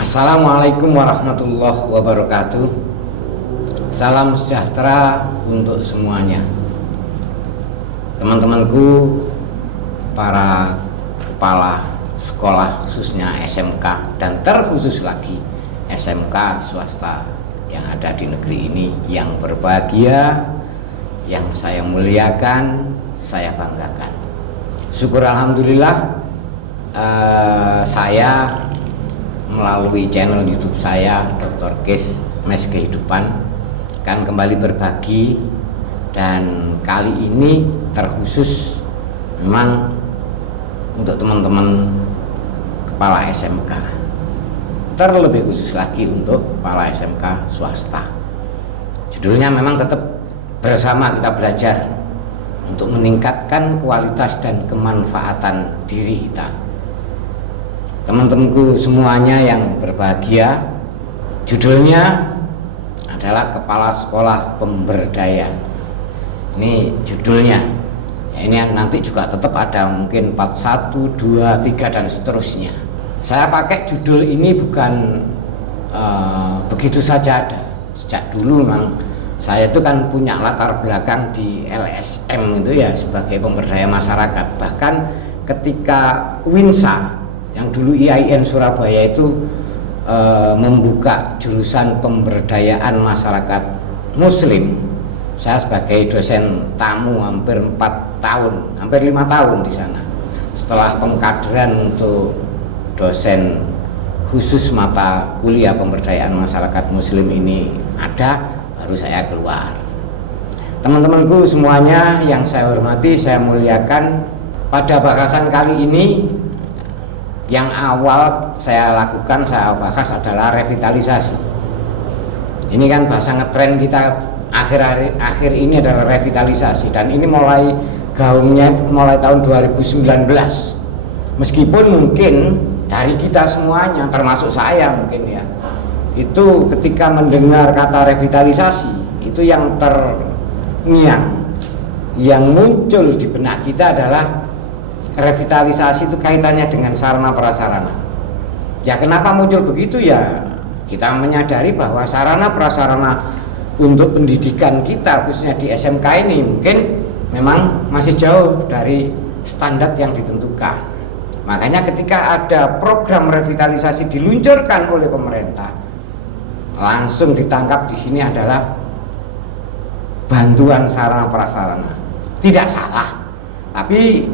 Assalamualaikum warahmatullahi wabarakatuh. Salam sejahtera untuk semuanya. Teman-temanku, para kepala sekolah khususnya SMK dan terkhusus lagi SMK swasta yang ada di negeri ini yang berbahagia, yang saya muliakan, saya banggakan. Syukur alhamdulillah, saya melalui channel YouTube saya Dr. Kes Mes Kehidupan akan kembali berbagi, dan kali ini terkhusus memang untuk teman-teman kepala SMK, terlebih khusus lagi untuk kepala SMK swasta. Judulnya memang tetap bersama kita belajar untuk meningkatkan kualitas dan kemanfaatan diri kita. Teman-temanku semuanya yang berbahagia, judulnya adalah Kepala Sekolah Pemberdayaan. Ini judulnya. Ini nanti juga tetap ada mungkin part 1, 2, 3 dan seterusnya. Saya pakai judul ini bukan begitu saja ada. Sejak dulu memang saya itu kan punya latar belakang di LSM itu ya, sebagai pemberdaya masyarakat. Bahkan ketika WINSA yang dulu IAIN Surabaya itu membuka jurusan pemberdayaan masyarakat muslim, saya sebagai dosen tamu hampir 4 tahun, hampir 5 tahun di sana. Setelah pengkaderan untuk dosen khusus mata kuliah pemberdayaan masyarakat muslim ini ada, baru saya keluar. Teman-temanku semuanya yang saya hormati, saya muliakan, pada bahasan kali ini yang awal saya lakukan, saya bahas adalah revitalisasi. Ini kan bahasa ngetren kita akhir ini adalah revitalisasi, dan ini mulai gaungnya mulai tahun 2019. Meskipun mungkin dari kita semuanya, termasuk saya mungkin ya, itu ketika mendengar kata revitalisasi, itu yang terngiang, yang muncul di benak kita adalah revitalisasi itu kaitannya dengan sarana prasarana. Ya, kenapa muncul begitu? Ya, kita menyadari bahwa sarana prasarana untuk pendidikan kita khususnya di SMK ini mungkin memang masih jauh dari standar yang ditentukan. Makanya ketika ada program revitalisasi diluncurkan oleh pemerintah, langsung ditangkap di sini adalah bantuan sarana prasarana. Tidak salah, tapi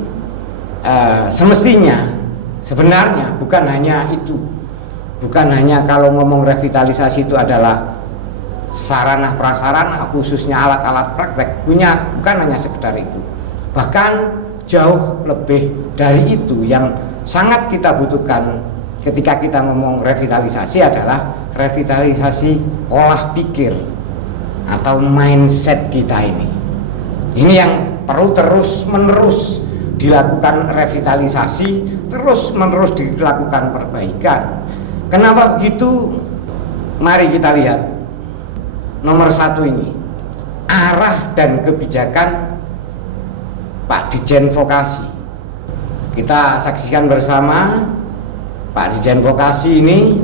semestinya sebenarnya bukan hanya itu, bukan hanya kalau ngomong revitalisasi itu adalah sarana prasarana khususnya alat-alat praktek, bukan hanya sekedar itu, bahkan jauh lebih dari itu. Yang sangat kita butuhkan ketika kita ngomong revitalisasi adalah revitalisasi olah pikir atau mindset kita ini yang perlu terus menerus dilakukan revitalisasi, terus menerus dilakukan perbaikan. Kenapa begitu? Mari kita lihat. Nomor 1 ini, arah dan kebijakan Pak Dirjen Vokasi. Kita saksikan bersama Pak Dirjen Vokasi ini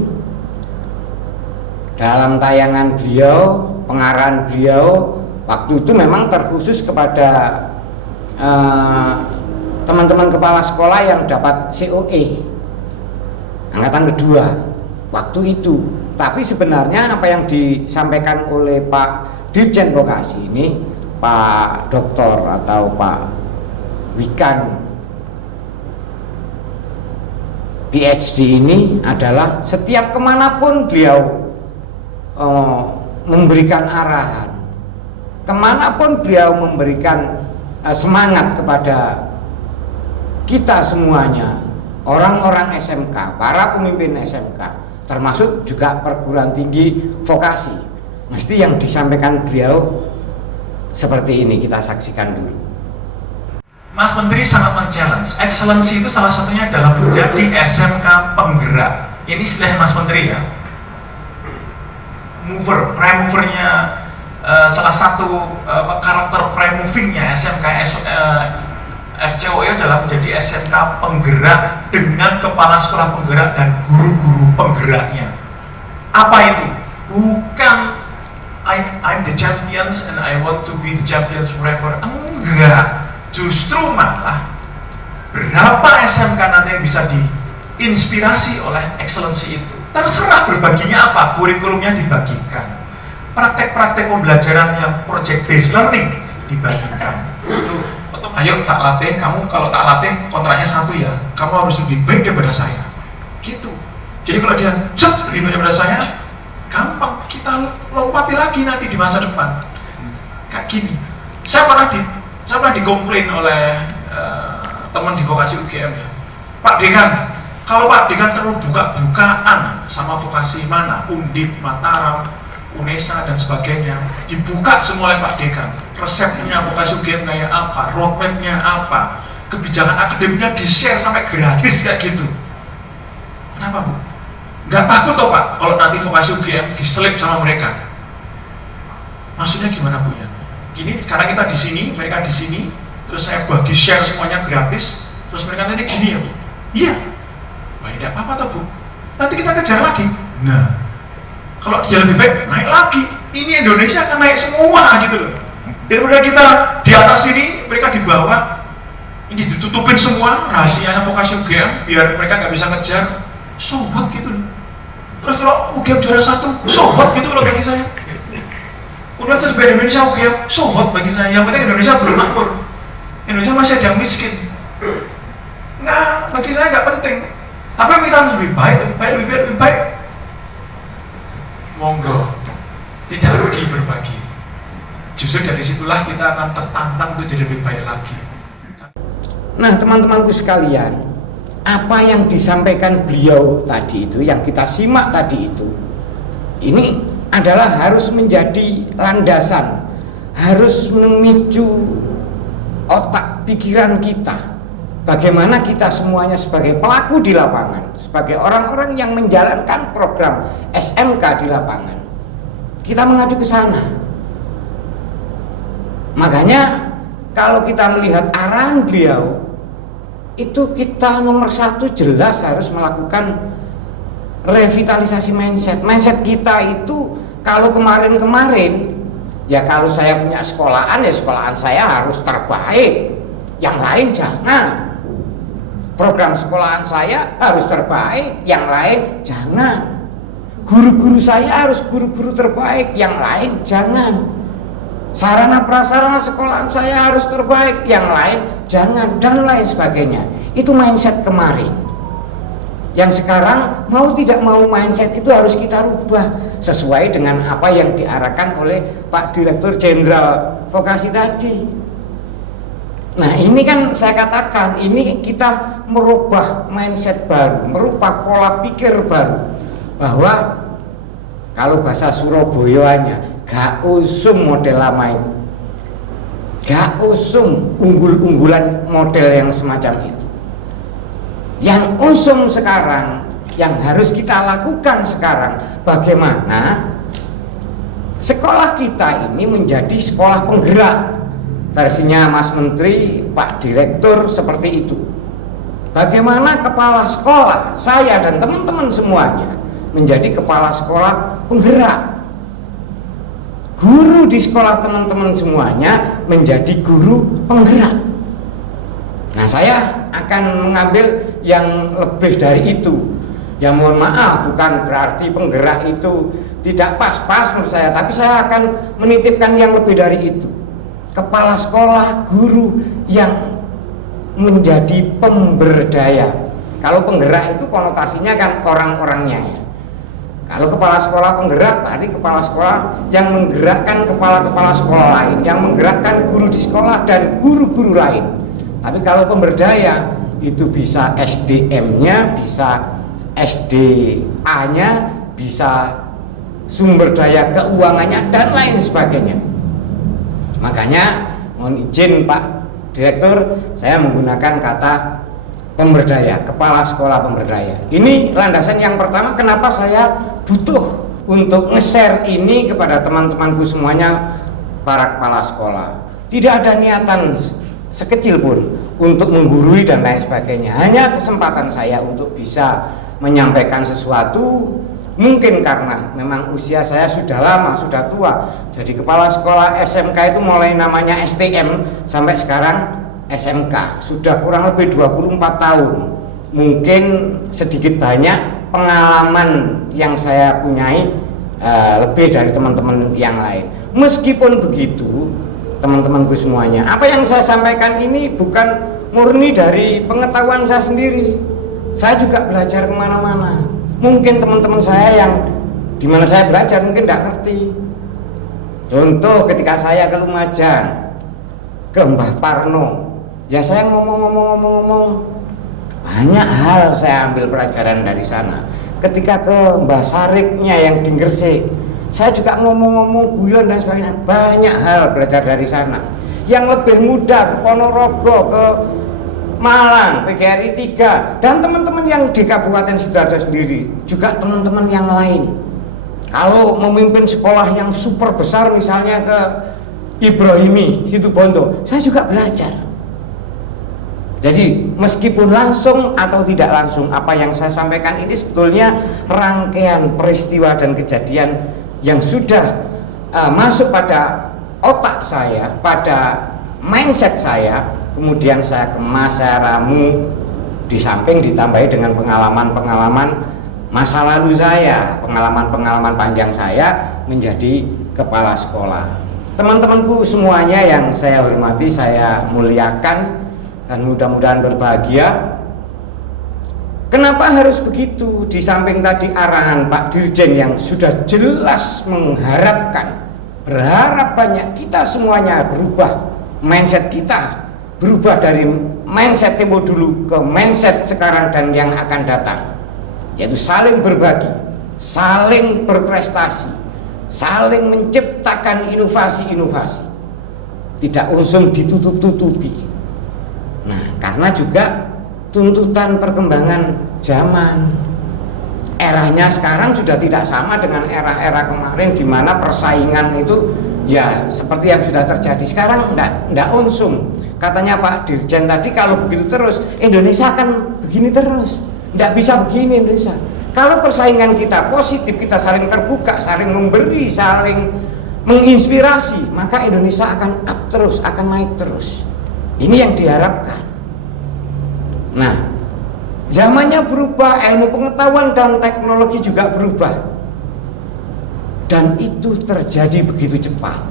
dalam tayangan beliau, pengarahan beliau waktu itu memang terkhusus kepada teman-teman kepala sekolah yang dapat COE angkatan kedua waktu itu. Tapi sebenarnya apa yang disampaikan oleh Pak Dirjen Vokasi ini, Pak Doktor atau Pak Wikan PhD ini adalah setiap kemanapun beliau memberikan arahan, kemanapun beliau memberikan semangat kepada kita semuanya, orang-orang SMK, para pemimpin SMK, termasuk juga perguruan tinggi vokasi, mesti yang disampaikan beliau seperti ini. Kita saksikan dulu. Mas Menteri sangat men-challenge. Excellency itu salah satunya adalah menjadi SMK penggerak. Ini istilahnya Mas Menteri ya. Mover, prime movernya, salah satu karakter prime movingnya SMK FCOE adalah menjadi SMK penggerak dengan kepala sekolah penggerak dan guru-guru penggeraknya. Apa itu? Bukan I'm the champions and I want to be the champions forever. Enggak. Justru malah berapa SMK nanti yang bisa diinspirasi oleh excellency itu. Terserah berbaginya apa, kurikulumnya dibagikan. Praktek-praktek pembelajaran yang project based learning dibagikan. Ayo tak latih, kamu kalau tak latih kontraknya 1 ya, kamu harus lebih baik daripada saya. Gitu. Jadi kalau dia lebih baik daripada saya, gampang kita lompati lagi nanti di masa depan. Kayak gini. Saya pernah dikomplain oleh teman di vokasi UGM ya. Pak Dekan, kalau Pak Dekan terlalu buka-bukaan sama vokasi mana, Undip, Mataram, UNESA dan sebagainya, dibuka semua oleh Pak Dekan. Resepnya vokasi UGM kayak apa, roadmapnya apa, kebijakan akademiknya di-share sampai gratis kayak gitu. Kenapa Bu? Nggak takut toh Pak kalau nanti vokasi UGM diselip sama mereka? Maksudnya gimana Bu ya? Gini, sekarang kita di sini, mereka di sini, terus saya bagi share semuanya gratis, terus mereka nanti gini ya Bu? Iya. Wah, tidak apa-apa toh Bu. Nanti kita kejar lagi. Nah, kalau dia lebih baik, naik lagi. Ini Indonesia akan naik semua gitu loh. Daripada kita di atas ini, mereka di bawah. Ini ditutupin semua rahasianya vokasi UGM biar mereka nggak bisa ngejar. Sobat gitu loh. Terus kalau UGM juara 1, sobat gitu loh bagi saya. Universitas Beda Indonesia UGM, sobat bagi saya. Yang penting Indonesia belum makmur. Indonesia masih ada yang miskin. Nggak, bagi saya nggak penting. Tapi kita harus lebih baik. Monggo, tidak rugi berbagi. Justru dari situlah kita akan tertantang untuk jadi lebih baik lagi. Nah, teman-temanku sekalian, apa yang disampaikan beliau tadi itu, yang kita simak tadi itu, ini adalah harus menjadi landasan, harus memicu otak pikiran kita. Bagaimana kita semuanya sebagai pelaku di lapangan, sebagai orang-orang yang menjalankan program SMK di lapangan, kita mengacu ke sana. Makanya kalau kita melihat arahan beliau, itu kita nomor 1 jelas harus melakukan revitalisasi mindset. Mindset kita itu kalau kemarin-kemarin, ya kalau saya punya sekolahan, ya sekolahan saya harus terbaik, yang lain jangan. Program sekolahan saya harus terbaik, yang lain jangan. Guru-guru saya harus guru-guru terbaik, yang lain jangan. Sarana prasarana sekolahan saya harus terbaik, yang lain jangan, dan lain sebagainya. Itu mindset kemarin. Yang sekarang mau tidak mau mindset itu harus kita rubah sesuai dengan apa yang diarahkan oleh Pak Direktur Jenderal Vokasi tadi. Nah, ini kan saya katakan, ini kita merubah mindset baru, merubah pola pikir baru, bahwa kalau bahasa Surabayanya, gak usum model lama itu, gak usum unggul-unggulan model yang semacam itu. Yang usum sekarang, yang harus kita lakukan sekarang, bagaimana sekolah kita ini menjadi sekolah penggerak. Versinya Mas Menteri, Pak Direktur seperti itu. Bagaimana kepala sekolah, saya dan teman-teman semuanya menjadi kepala sekolah penggerak. Guru di sekolah teman-teman semuanya menjadi guru penggerak. Nah, saya akan mengambil yang lebih dari itu. Ya mohon maaf, bukan berarti penggerak itu tidak pas menurut saya, tapi saya akan menitipkan yang lebih dari itu. Kepala sekolah, guru yang menjadi pemberdaya. Kalau penggerak itu konotasinya kan orang-orangnya ya. Kalau kepala sekolah penggerak berarti kepala sekolah yang menggerakkan kepala-kepala sekolah lain, yang menggerakkan guru di sekolah dan guru-guru lain. Tapi kalau pemberdaya itu bisa SDM-nya, bisa SDA-nya, bisa sumber daya keuangannya dan lain sebagainya. Makanya mohon izin Pak Direktur, saya menggunakan kata pemberdaya, kepala sekolah pemberdaya. Ini landasan yang pertama kenapa saya butuh untuk nge-share ini kepada teman-temanku semuanya, para kepala sekolah. Tidak ada niatan sekecil pun untuk menggurui dan lain sebagainya. Hanya kesempatan saya untuk bisa menyampaikan sesuatu, mungkin karena memang usia saya sudah lama, sudah tua. Jadi kepala sekolah SMK itu mulai namanya STM sampai sekarang SMK, sudah kurang lebih 24 tahun. Mungkin sedikit banyak pengalaman yang saya punyai lebih dari teman-teman yang lain. Meskipun begitu, teman-temanku semuanya, apa yang saya sampaikan ini bukan murni dari pengetahuan saya sendiri. Saya juga belajar kemana-mana. Mungkin teman-teman saya yang dimana saya belajar mungkin tidak ngerti. Contoh ketika saya ke Lumajang, ke Mbah Parno, ya saya ngomong banyak hal saya ambil pelajaran dari sana. Ketika ke Mbah Saripnya yang di Gresik, saya juga ngomong guyon dan sebagainya. Banyak hal belajar dari sana. Yang lebih muda ke Ponorogo, ke Malang, PGRI 3, dan teman-teman yang di Kabupaten Sidoarjo sendiri, juga teman-teman yang lain. Kalau memimpin sekolah yang super besar misalnya ke Ibrahimi, Situbondo, saya juga belajar. Jadi meskipun langsung atau tidak langsung, apa yang saya sampaikan ini sebetulnya rangkaian peristiwa dan kejadian yang sudah masuk pada otak saya, pada mindset saya, kemudian saya kemas, saya ramu, di samping ditambahi dengan pengalaman-pengalaman masa lalu saya, pengalaman-pengalaman panjang saya menjadi kepala sekolah. Teman-temanku semuanya yang saya hormati, saya muliakan, dan mudah-mudahan berbahagia. Kenapa harus begitu? Di samping tadi arahan Pak Dirjen yang sudah jelas mengharapkan, berharap banyak kita semuanya berubah, mindset kita berubah dari mindset tempo dulu ke mindset sekarang dan yang akan datang, yaitu saling berbagi, saling berprestasi, saling menciptakan inovasi-inovasi, tidak usum ditutup-tutupi. Nah, karena juga tuntutan perkembangan zaman, eranya sekarang sudah tidak sama dengan era-era kemarin, di mana persaingan itu ya seperti yang sudah terjadi. Sekarang enggak unsum. Katanya Pak Dirjen tadi, kalau begitu terus Indonesia akan begini terus, enggak bisa begini Indonesia. Kalau persaingan kita positif, kita saling terbuka, saling memberi, saling menginspirasi, maka Indonesia akan up terus, akan naik terus. Ini yang diharapkan. Nah, zamannya berubah, ilmu pengetahuan dan teknologi juga berubah, dan itu terjadi begitu cepat.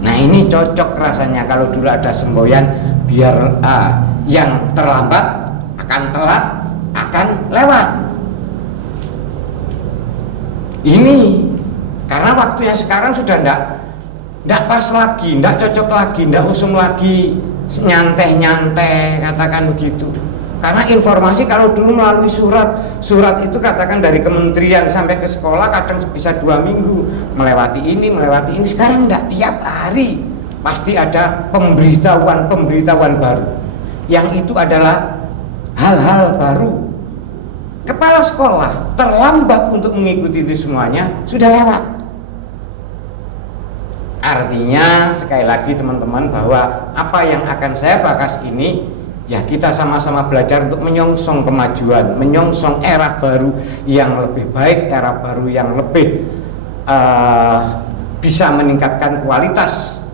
Nah, ini cocok rasanya kalau dulu ada semboyan, biar yang terlambat akan telat, akan lewat. Ini karena waktunya sekarang sudah ndak pas lagi, ndak cocok lagi, ndak usum lagi nyantai-nyantai, katakan begitu. Karena informasi kalau dulu melalui surat itu katakan dari kementerian sampai ke sekolah kadang bisa 2 minggu, melewati ini. Sekarang ndak, tiap hari pasti ada pemberitahuan baru, yang itu adalah hal-hal baru. Kepala sekolah terlambat untuk mengikuti itu semuanya, sudah lewat. Artinya sekali lagi teman-teman, bahwa apa yang akan saya bahas ini, ya kita sama-sama belajar untuk menyongsong kemajuan, menyongsong era baru yang lebih baik, era baru yang lebih bisa meningkatkan kualitas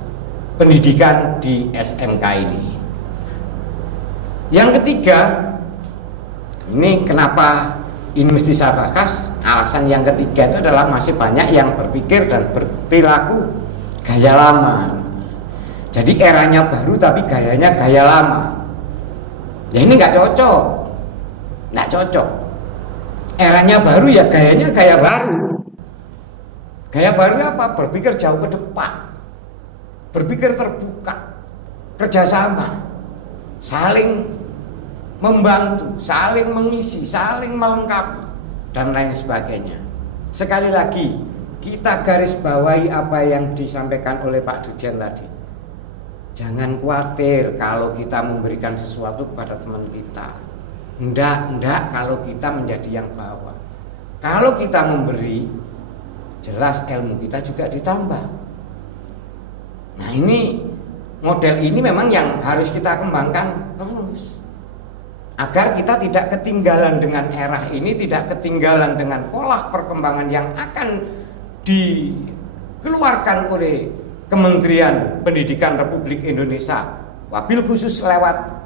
pendidikan di SMK ini. Yang ketiga, ini kenapa ini mesti saya bahas, alasan yang ketiga itu adalah masih banyak yang berpikir dan berperilaku gaya lama. Jadi eranya baru tapi gayanya gaya lama. Ya ini nggak cocok. Eranya baru ya gayanya gaya baru. Gaya baru apa? Berpikir jauh ke depan, berpikir terbuka, kerjasama, saling membantu, saling mengisi, saling melengkapi, dan lain sebagainya. Sekali lagi, kita garis bawahi apa yang disampaikan oleh Pak Dirjen tadi. Jangan khawatir kalau kita memberikan sesuatu kepada teman kita. Enggak kalau kita menjadi yang bawah. Kalau kita memberi, jelas ilmu kita juga ditambah. Nah, ini model ini memang yang harus kita kembangkan terus, agar kita tidak ketinggalan dengan era ini, tidak ketinggalan dengan pola perkembangan yang akan dikeluarkan oleh Kementerian Pendidikan Republik Indonesia, wabil khusus lewat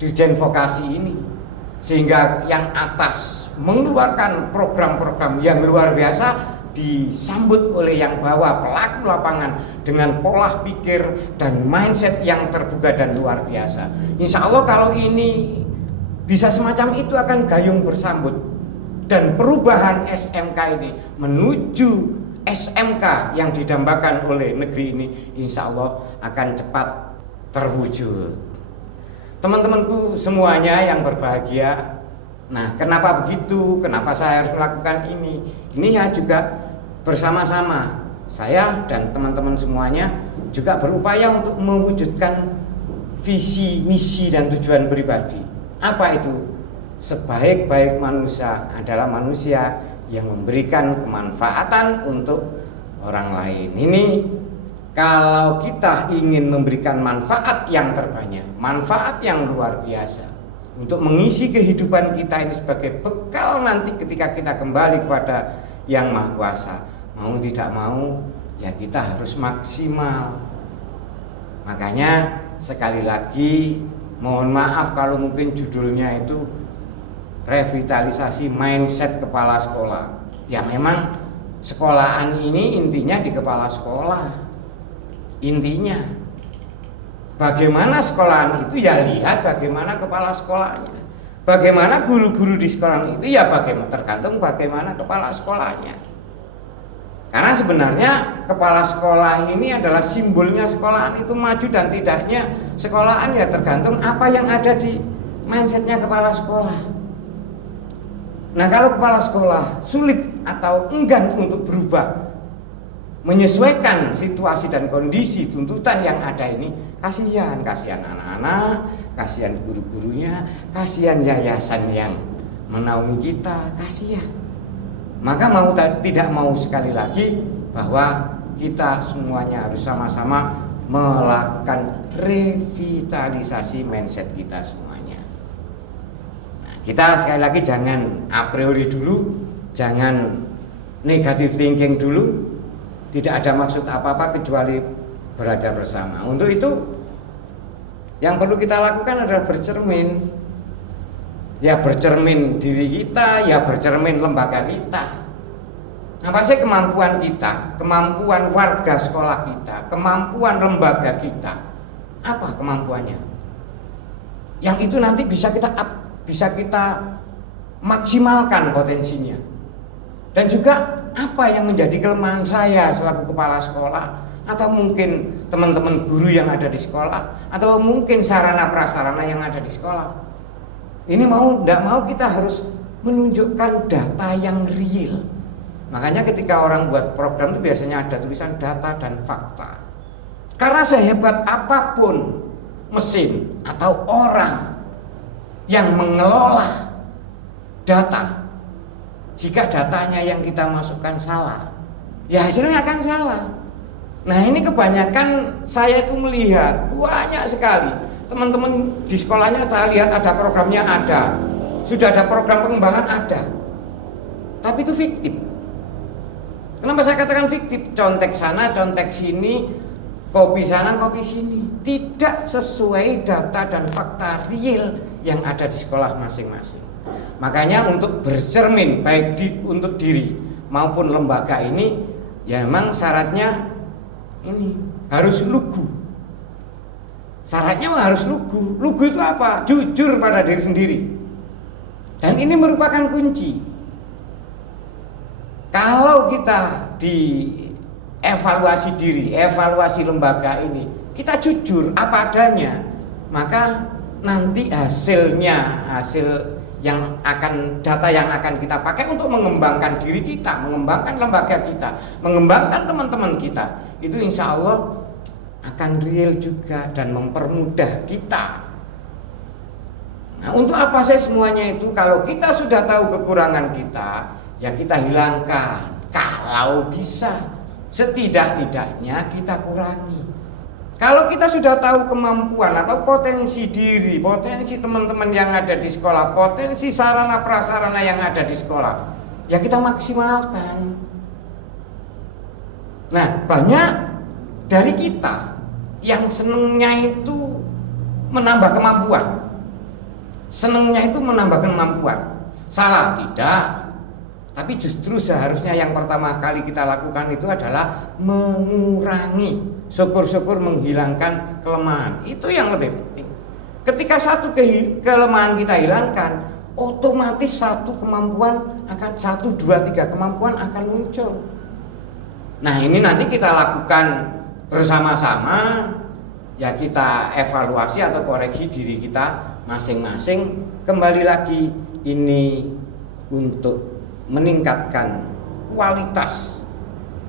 Dirjen Vokasi ini, sehingga yang atas mengeluarkan program-program yang luar biasa disambut oleh yang bawah, pelaku lapangan dengan pola pikir dan mindset yang terbuka dan luar biasa. Insya Allah kalau ini bisa semacam itu akan gayung bersambut, dan perubahan SMK ini menuju SMK yang didambakan oleh negeri ini insya Allah akan cepat terwujud. Teman-temanku semuanya yang berbahagia, nah kenapa begitu? Kenapa saya harus melakukan ini? Ini ya juga bersama-sama saya dan teman-teman semuanya juga berupaya untuk mewujudkan visi, misi dan tujuan pribadi. Apa itu? Sebaik-baik manusia adalah manusia yang memberikan kemanfaatan untuk orang lain. Ini kalau kita ingin memberikan manfaat yang terbanyak, manfaat yang luar biasa untuk mengisi kehidupan kita ini sebagai bekal nanti ketika kita kembali kepada Yang Maha Kuasa, mau tidak mau ya kita harus maksimal. Makanya sekali lagi mohon maaf kalau mungkin judulnya itu revitalisasi mindset kepala sekolah. Ya memang sekolahan ini intinya di kepala sekolah. Intinya bagaimana sekolahan itu ya lihat bagaimana kepala sekolahnya. Bagaimana guru-guru di sekolah itu ya tergantung bagaimana kepala sekolahnya. Karena sebenarnya kepala sekolah ini adalah simbolnya sekolahan itu maju dan tidaknya sekolahan ya tergantung apa yang ada di mindsetnya kepala sekolah. Nah kalau kepala sekolah sulit atau enggan untuk berubah menyesuaikan situasi dan kondisi tuntutan yang ada ini, kasihan anak-anak, kasihan guru-gurunya, kasihan yayasan yang menaungi kita, kasihan. Maka mau tidak mau sekali lagi bahwa kita semuanya harus sama-sama melakukan revitalisasi mindset kita semuanya. Nah, kita sekali lagi jangan a priori dulu, jangan negative thinking dulu. Tidak ada maksud apa-apa kecuali belajar bersama. Untuk itu yang perlu kita lakukan adalah bercermin. Ya bercermin diri kita, ya bercermin lembaga kita. Apa sih kemampuan kita, kemampuan warga sekolah kita, kemampuan lembaga kita? Apa kemampuannya? Yang itu nanti bisa kita maksimalkan potensinya. Dan juga apa yang menjadi kelemahan saya selaku kepala sekolah, atau mungkin teman-teman guru yang ada di sekolah, atau mungkin sarana prasarana yang ada di sekolah. Ini mau tidak mau kita harus menunjukkan data yang real. Makanya ketika orang buat program itu biasanya ada tulisan data dan fakta. Karena sehebat apapun mesin atau orang yang mengelola data, jika datanya yang kita masukkan salah, ya hasilnya akan salah. Nah ini kebanyakan saya itu melihat banyak sekali teman-teman di sekolahnya, saya lihat ada programnya, ada sudah ada program pengembangan, ada, tapi itu fiktif. Kenapa saya katakan fiktif? Contek sana, contek sini, kopi sana, kopi sini, tidak sesuai data dan fakta real yang ada di sekolah masing-masing. Makanya untuk bercermin baik untuk diri maupun lembaga ini, ya memang syaratnya ini harus lugu. Syaratnya harus lugu. Lugu itu apa? Jujur pada diri sendiri. Dan ini merupakan kunci. Kalau kita di evaluasi diri, evaluasi lembaga ini, kita jujur apa adanya, maka nanti hasil data yang akan kita pakai untuk mengembangkan diri kita, mengembangkan lembaga kita, mengembangkan teman-teman kita, itu insya Allah akan real juga dan mempermudah kita. Nah, untuk apa sih semuanya itu? Kalau kita sudah tahu kekurangan kita, ya kita hilangkan. Kalau bisa, setidak-tidaknya kita kurangi. Kalau kita sudah tahu kemampuan atau potensi diri, potensi teman-teman yang ada di sekolah, potensi sarana prasarana yang ada di sekolah, ya kita maksimalkan. Nah, banyak dari kita yang senengnya itu menambah kemampuan. Senengnya itu menambah kemampuan. Salah tidak. Tapi justru seharusnya yang pertama kali kita lakukan itu adalah mengurangi, syukur-syukur menghilangkan kelemahan. Itu yang lebih penting. Ketika satu kelemahan kita hilangkan, otomatis satu kemampuan akan, 1, 2, 3 kemampuan akan muncul. Nah, ini nanti kita lakukan bersama-sama, ya kita evaluasi atau koreksi diri kita masing-masing. Kembali lagi, ini untuk meningkatkan kualitas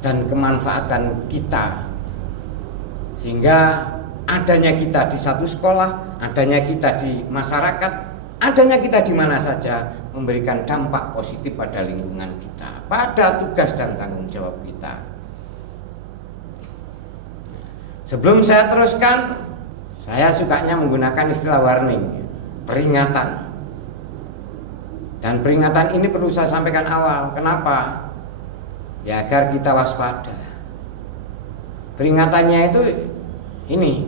dan kemanfaatan kita, sehingga adanya kita di satu sekolah, adanya kita di masyarakat, adanya kita di mana saja memberikan dampak positif pada lingkungan kita, pada tugas dan tanggung jawab kita. Sebelum saya teruskan, saya sukanya menggunakan istilah warning, peringatan. Dan peringatan ini perlu saya sampaikan awal. Kenapa? Ya agar kita waspada. Peringatannya itu ini,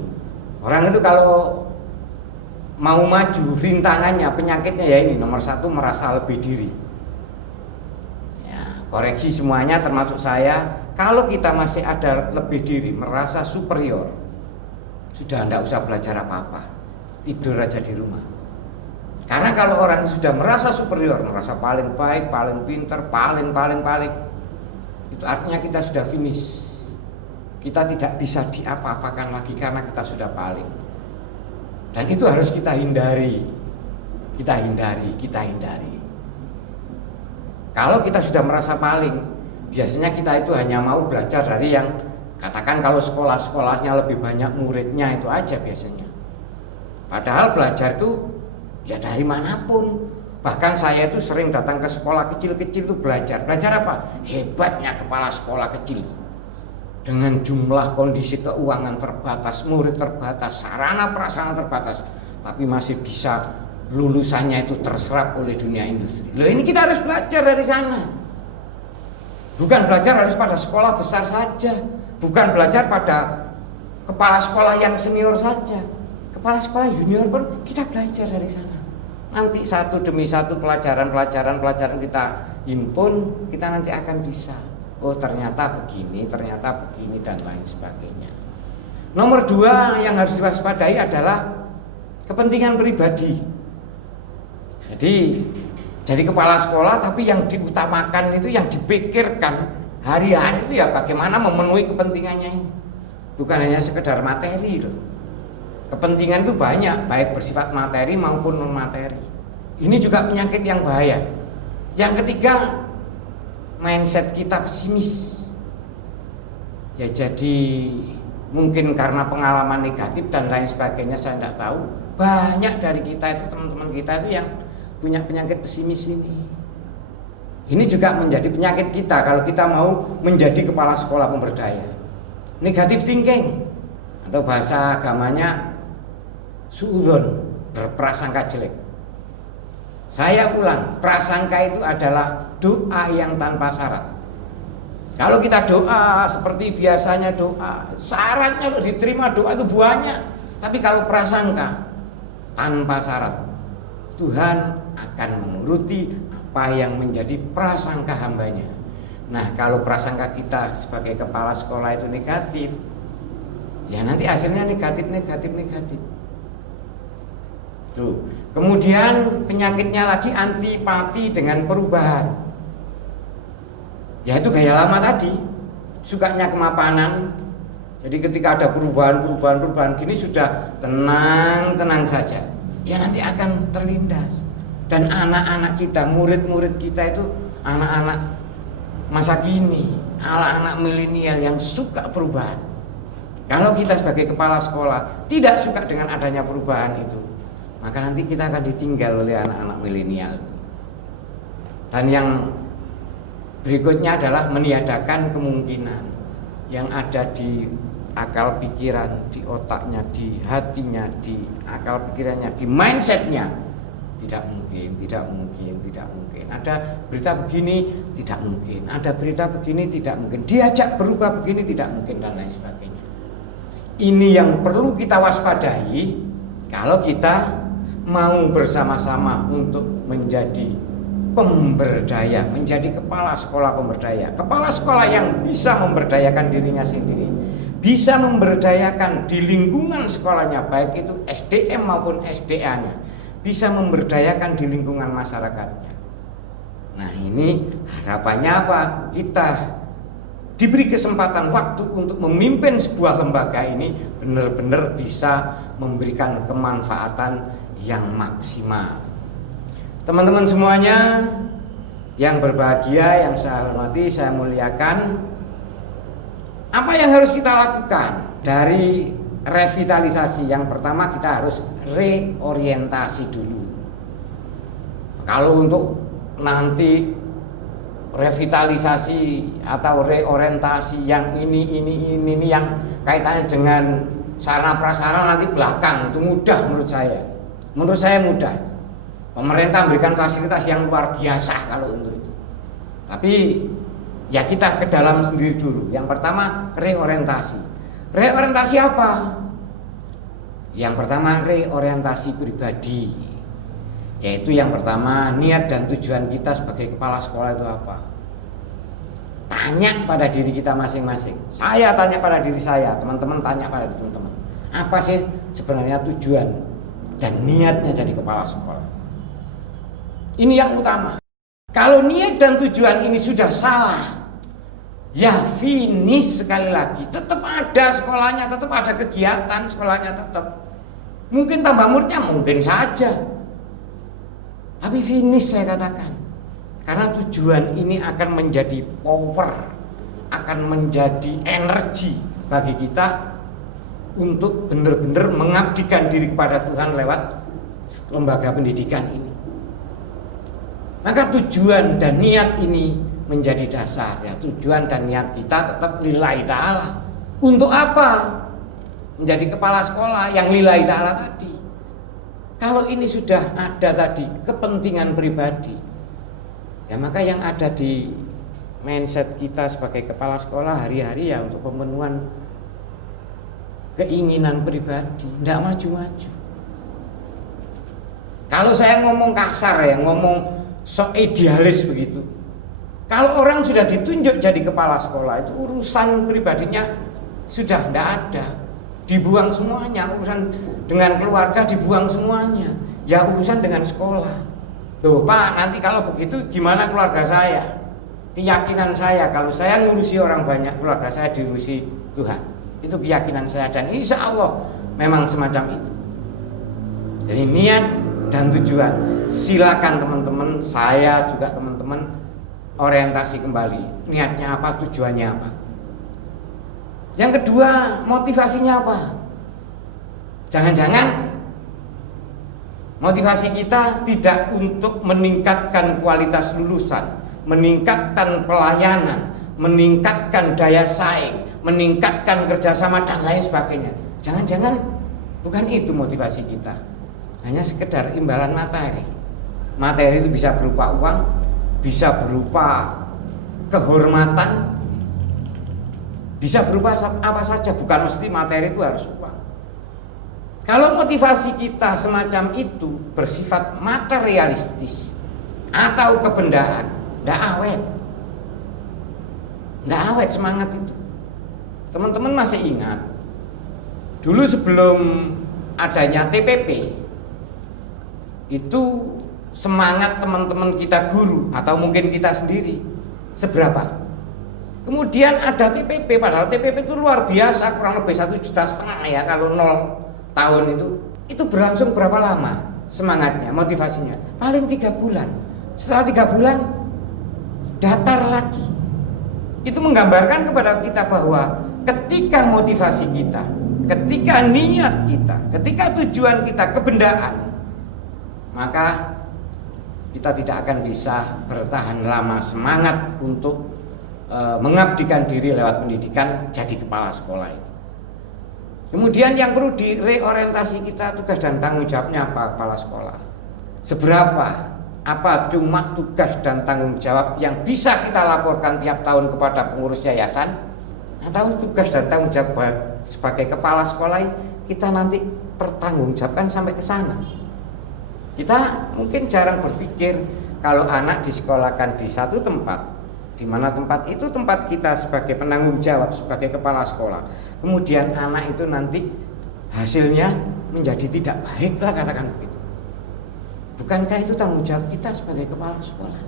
orang itu kalau mau maju, rintangannya, penyakitnya ya ini, nomor 1 merasa lebih diri. Ya, koreksi semuanya termasuk saya. Kalau kita masih ada lebih diri, merasa superior, sudah tidak usah belajar apa-apa, tidur aja di rumah. Karena kalau orang sudah merasa superior, merasa paling baik, paling pinter, paling, itu artinya kita sudah finish. Kita tidak bisa diapa-apakan lagi karena kita sudah paling. Dan itu harus kita hindari. Kita hindari. Kalau kita sudah merasa paling, biasanya kita itu hanya mau belajar dari yang, katakan kalau sekolah-sekolahnya lebih banyak muridnya, itu aja biasanya. Padahal belajar itu ya dari manapun. Bahkan saya itu sering datang ke sekolah kecil-kecil itu belajar. Belajar apa? Hebatnya kepala sekolah kecil. Dengan jumlah kondisi keuangan terbatas, murid terbatas, sarana prasarana terbatas, tapi masih bisa lulusannya itu terserap oleh dunia industri. Loh, ini kita harus belajar dari sana. Bukan belajar harus pada sekolah besar saja. Bukan belajar pada kepala sekolah yang senior saja. Kepala sekolah junior pun kita belajar dari sana. Nanti satu demi satu pelajaran kita himpun, kita nanti akan bisa. Oh ternyata begini dan lain sebagainya. Nomor 2 yang harus diwaspadai adalah kepentingan pribadi. Jadi kepala sekolah, tapi yang diutamakan itu, yang dipikirkan hari-hari itu ya bagaimana memenuhi kepentingannya ini. Bukan hanya sekedar materi loh. Kepentingan itu banyak, baik bersifat materi maupun non materi. Ini juga penyakit yang bahaya. Yang ketiga, mindset kita pesimis. Ya jadi mungkin karena pengalaman negatif dan lain sebagainya, saya tidak tahu. Banyak dari kita itu, teman-teman kita itu yang punya penyakit pesimis ini. Ini juga menjadi penyakit kita kalau kita mau menjadi kepala sekolah pemberdaya. Negative thinking, atau bahasa agamanya suudzon, berprasangka jelek. Saya ulang, prasangka itu adalah doa yang tanpa syarat. Kalau kita doa seperti biasanya doa, syaratnya untuk diterima doa itu banyak. Tapi kalau prasangka tanpa syarat, Tuhan akan menuruti apa yang menjadi prasangka hambanya. Nah, kalau prasangka kita sebagai kepala sekolah itu negatif, ya nanti hasilnya negatif. Tuh. Kemudian penyakitnya lagi antipati dengan perubahan. Yaitu gaya lama tadi, sukanya kemapanan. Jadi ketika ada perubahan gini sudah tenang saja. Ya nanti akan terlindas. Dan anak-anak kita, murid-murid kita itu anak-anak masa kini, anak-anak milenial yang suka perubahan. Kalau kita sebagai kepala sekolah tidak suka dengan adanya perubahan itu, maka nanti kita akan ditinggal oleh anak-anak milenial. Dan yang berikutnya adalah meniadakan kemungkinan yang ada di akal pikiran, di otaknya, di hatinya, di akal pikirannya, di mindsetnya, tidak mungkin, tidak mungkin, tidak mungkin. Ada berita begini, tidak mungkin. Ada berita begini, tidak mungkin. Diajak berubah begini, tidak mungkin, dan lain sebagainya. Ini yang perlu kita waspadai kalau kita mau bersama-sama untuk menjadi pemberdaya, menjadi kepala sekolah pemberdaya. Kepala sekolah yang bisa memberdayakan dirinya sendiri, bisa memberdayakan di lingkungan sekolahnya, baik itu SDM maupun SDA-nya, bisa memberdayakan di lingkungan masyarakatnya. Nah, ini harapannya apa? Kita diberi kesempatan waktu untuk memimpin sebuah lembaga ini benar-benar bisa memberikan kemanfaatan yang maksimal. Teman-teman semuanya yang berbahagia, yang saya hormati, saya muliakan, apa yang harus kita lakukan dari revitalisasi? Yang pertama, kita harus reorientasi dulu. Kalau untuk nanti revitalisasi atau reorientasi yang ini yang kaitannya dengan sarana prasarana nanti belakang, itu mudah menurut saya. Menurut saya mudah. Pemerintah memberikan fasilitas yang luar biasa kalau untuk itu. Tapi ya kita ke dalam sendiri dulu. Yang pertama, reorientasi. Reorientasi apa? Yang pertama, reorientasi pribadi. Yaitu yang pertama, niat dan tujuan kita sebagai kepala sekolah itu apa? Tanya pada diri kita masing-masing. Saya tanya pada diri saya, teman-teman tanya pada teman-teman. Apa sih sebenarnya tujuan dan niatnya jadi kepala sekolah? Ini yang utama. Kalau niat dan tujuan ini sudah salah, ya finish sekali lagi. Tetap ada sekolahnya, tetap ada kegiatan sekolahnya, tetap. Mungkin tambah muridnya, mungkin saja. Tapi finish saya katakan. Karena tujuan ini akan menjadi power, akan menjadi energi bagi kita untuk benar-benar mengabdikan diri kepada Tuhan lewat lembaga pendidikan ini. Maka tujuan dan niat ini menjadi dasar ya. Tujuan dan niat kita tetap lillahi ta'ala. Untuk apa? Menjadi kepala sekolah yang lillahi ta'ala tadi. Kalau ini sudah ada tadi kepentingan pribadi, ya maka yang ada di mindset kita sebagai kepala sekolah hari-hari ya untuk pemenuhan keinginan pribadi, tidak maju-maju. Kalau saya ngomong kasar ya, ngomong sok idealis begitu. Kalau orang sudah ditunjuk jadi kepala sekolah, itu urusan pribadinya sudah tidak ada, dibuang semuanya. Urusan dengan keluarga dibuang semuanya. Ya urusan dengan sekolah. Tuh Pak, nanti kalau begitu gimana keluarga saya? Keyakinan saya kalau saya ngurusi orang banyak, keluarga saya diurusi Tuhan. Itu keyakinan saya dan insya Allah memang semacam itu. Jadi niat dan tujuan, silakan teman-teman, saya juga teman-teman orientasi kembali. Niatnya apa, tujuannya apa. Yang kedua, motivasinya apa? Jangan-jangan motivasi kita tidak untuk meningkatkan kualitas lulusan, meningkatkan pelayanan, meningkatkan daya saing, meningkatkan kerjasama dan lain sebagainya. Jangan-jangan bukan itu motivasi kita. Hanya sekedar imbalan materi. Materi itu bisa berupa uang, bisa berupa kehormatan, bisa berupa apa saja, bukan mesti materi itu harus uang. Kalau motivasi kita semacam itu bersifat materialistis atau kebendaan, tidak awet. Tidak awet semangat itu. Teman-teman masih ingat dulu sebelum adanya TPP, itu semangat teman-teman kita guru atau mungkin kita sendiri seberapa? Kemudian ada TPP, padahal TPP itu luar biasa, kurang lebih 1,5 juta ya kalau 0 tahun itu berlangsung berapa lama semangatnya, motivasinya? Paling 3 bulan. Setelah 3 bulan datar lagi. Itu menggambarkan kepada kita bahwa ketika motivasi kita, ketika niat kita, ketika tujuan kita kebendaan, maka kita tidak akan bisa bertahan lama semangat untuk mengabdikan diri lewat pendidikan jadi kepala sekolah ini. Kemudian yang perlu direorientasi kita, tugas dan tanggung jawabnya apa kepala sekolah? Seberapa? Apa cuma tugas dan tanggung jawab yang bisa kita laporkan tiap tahun kepada pengurus yayasan? Atau tugas dan tanggung jawab sebagai kepala sekolah kita nanti pertanggungjawabkan sampai ke sana? Kita mungkin jarang berpikir kalau anak disekolahkan di satu tempat, di mana tempat itu tempat kita sebagai penanggung jawab, sebagai kepala sekolah. Kemudian anak itu nanti hasilnya menjadi tidak baik lah, katakan begitu. Bukankah itu tanggung jawab kita sebagai kepala sekolah?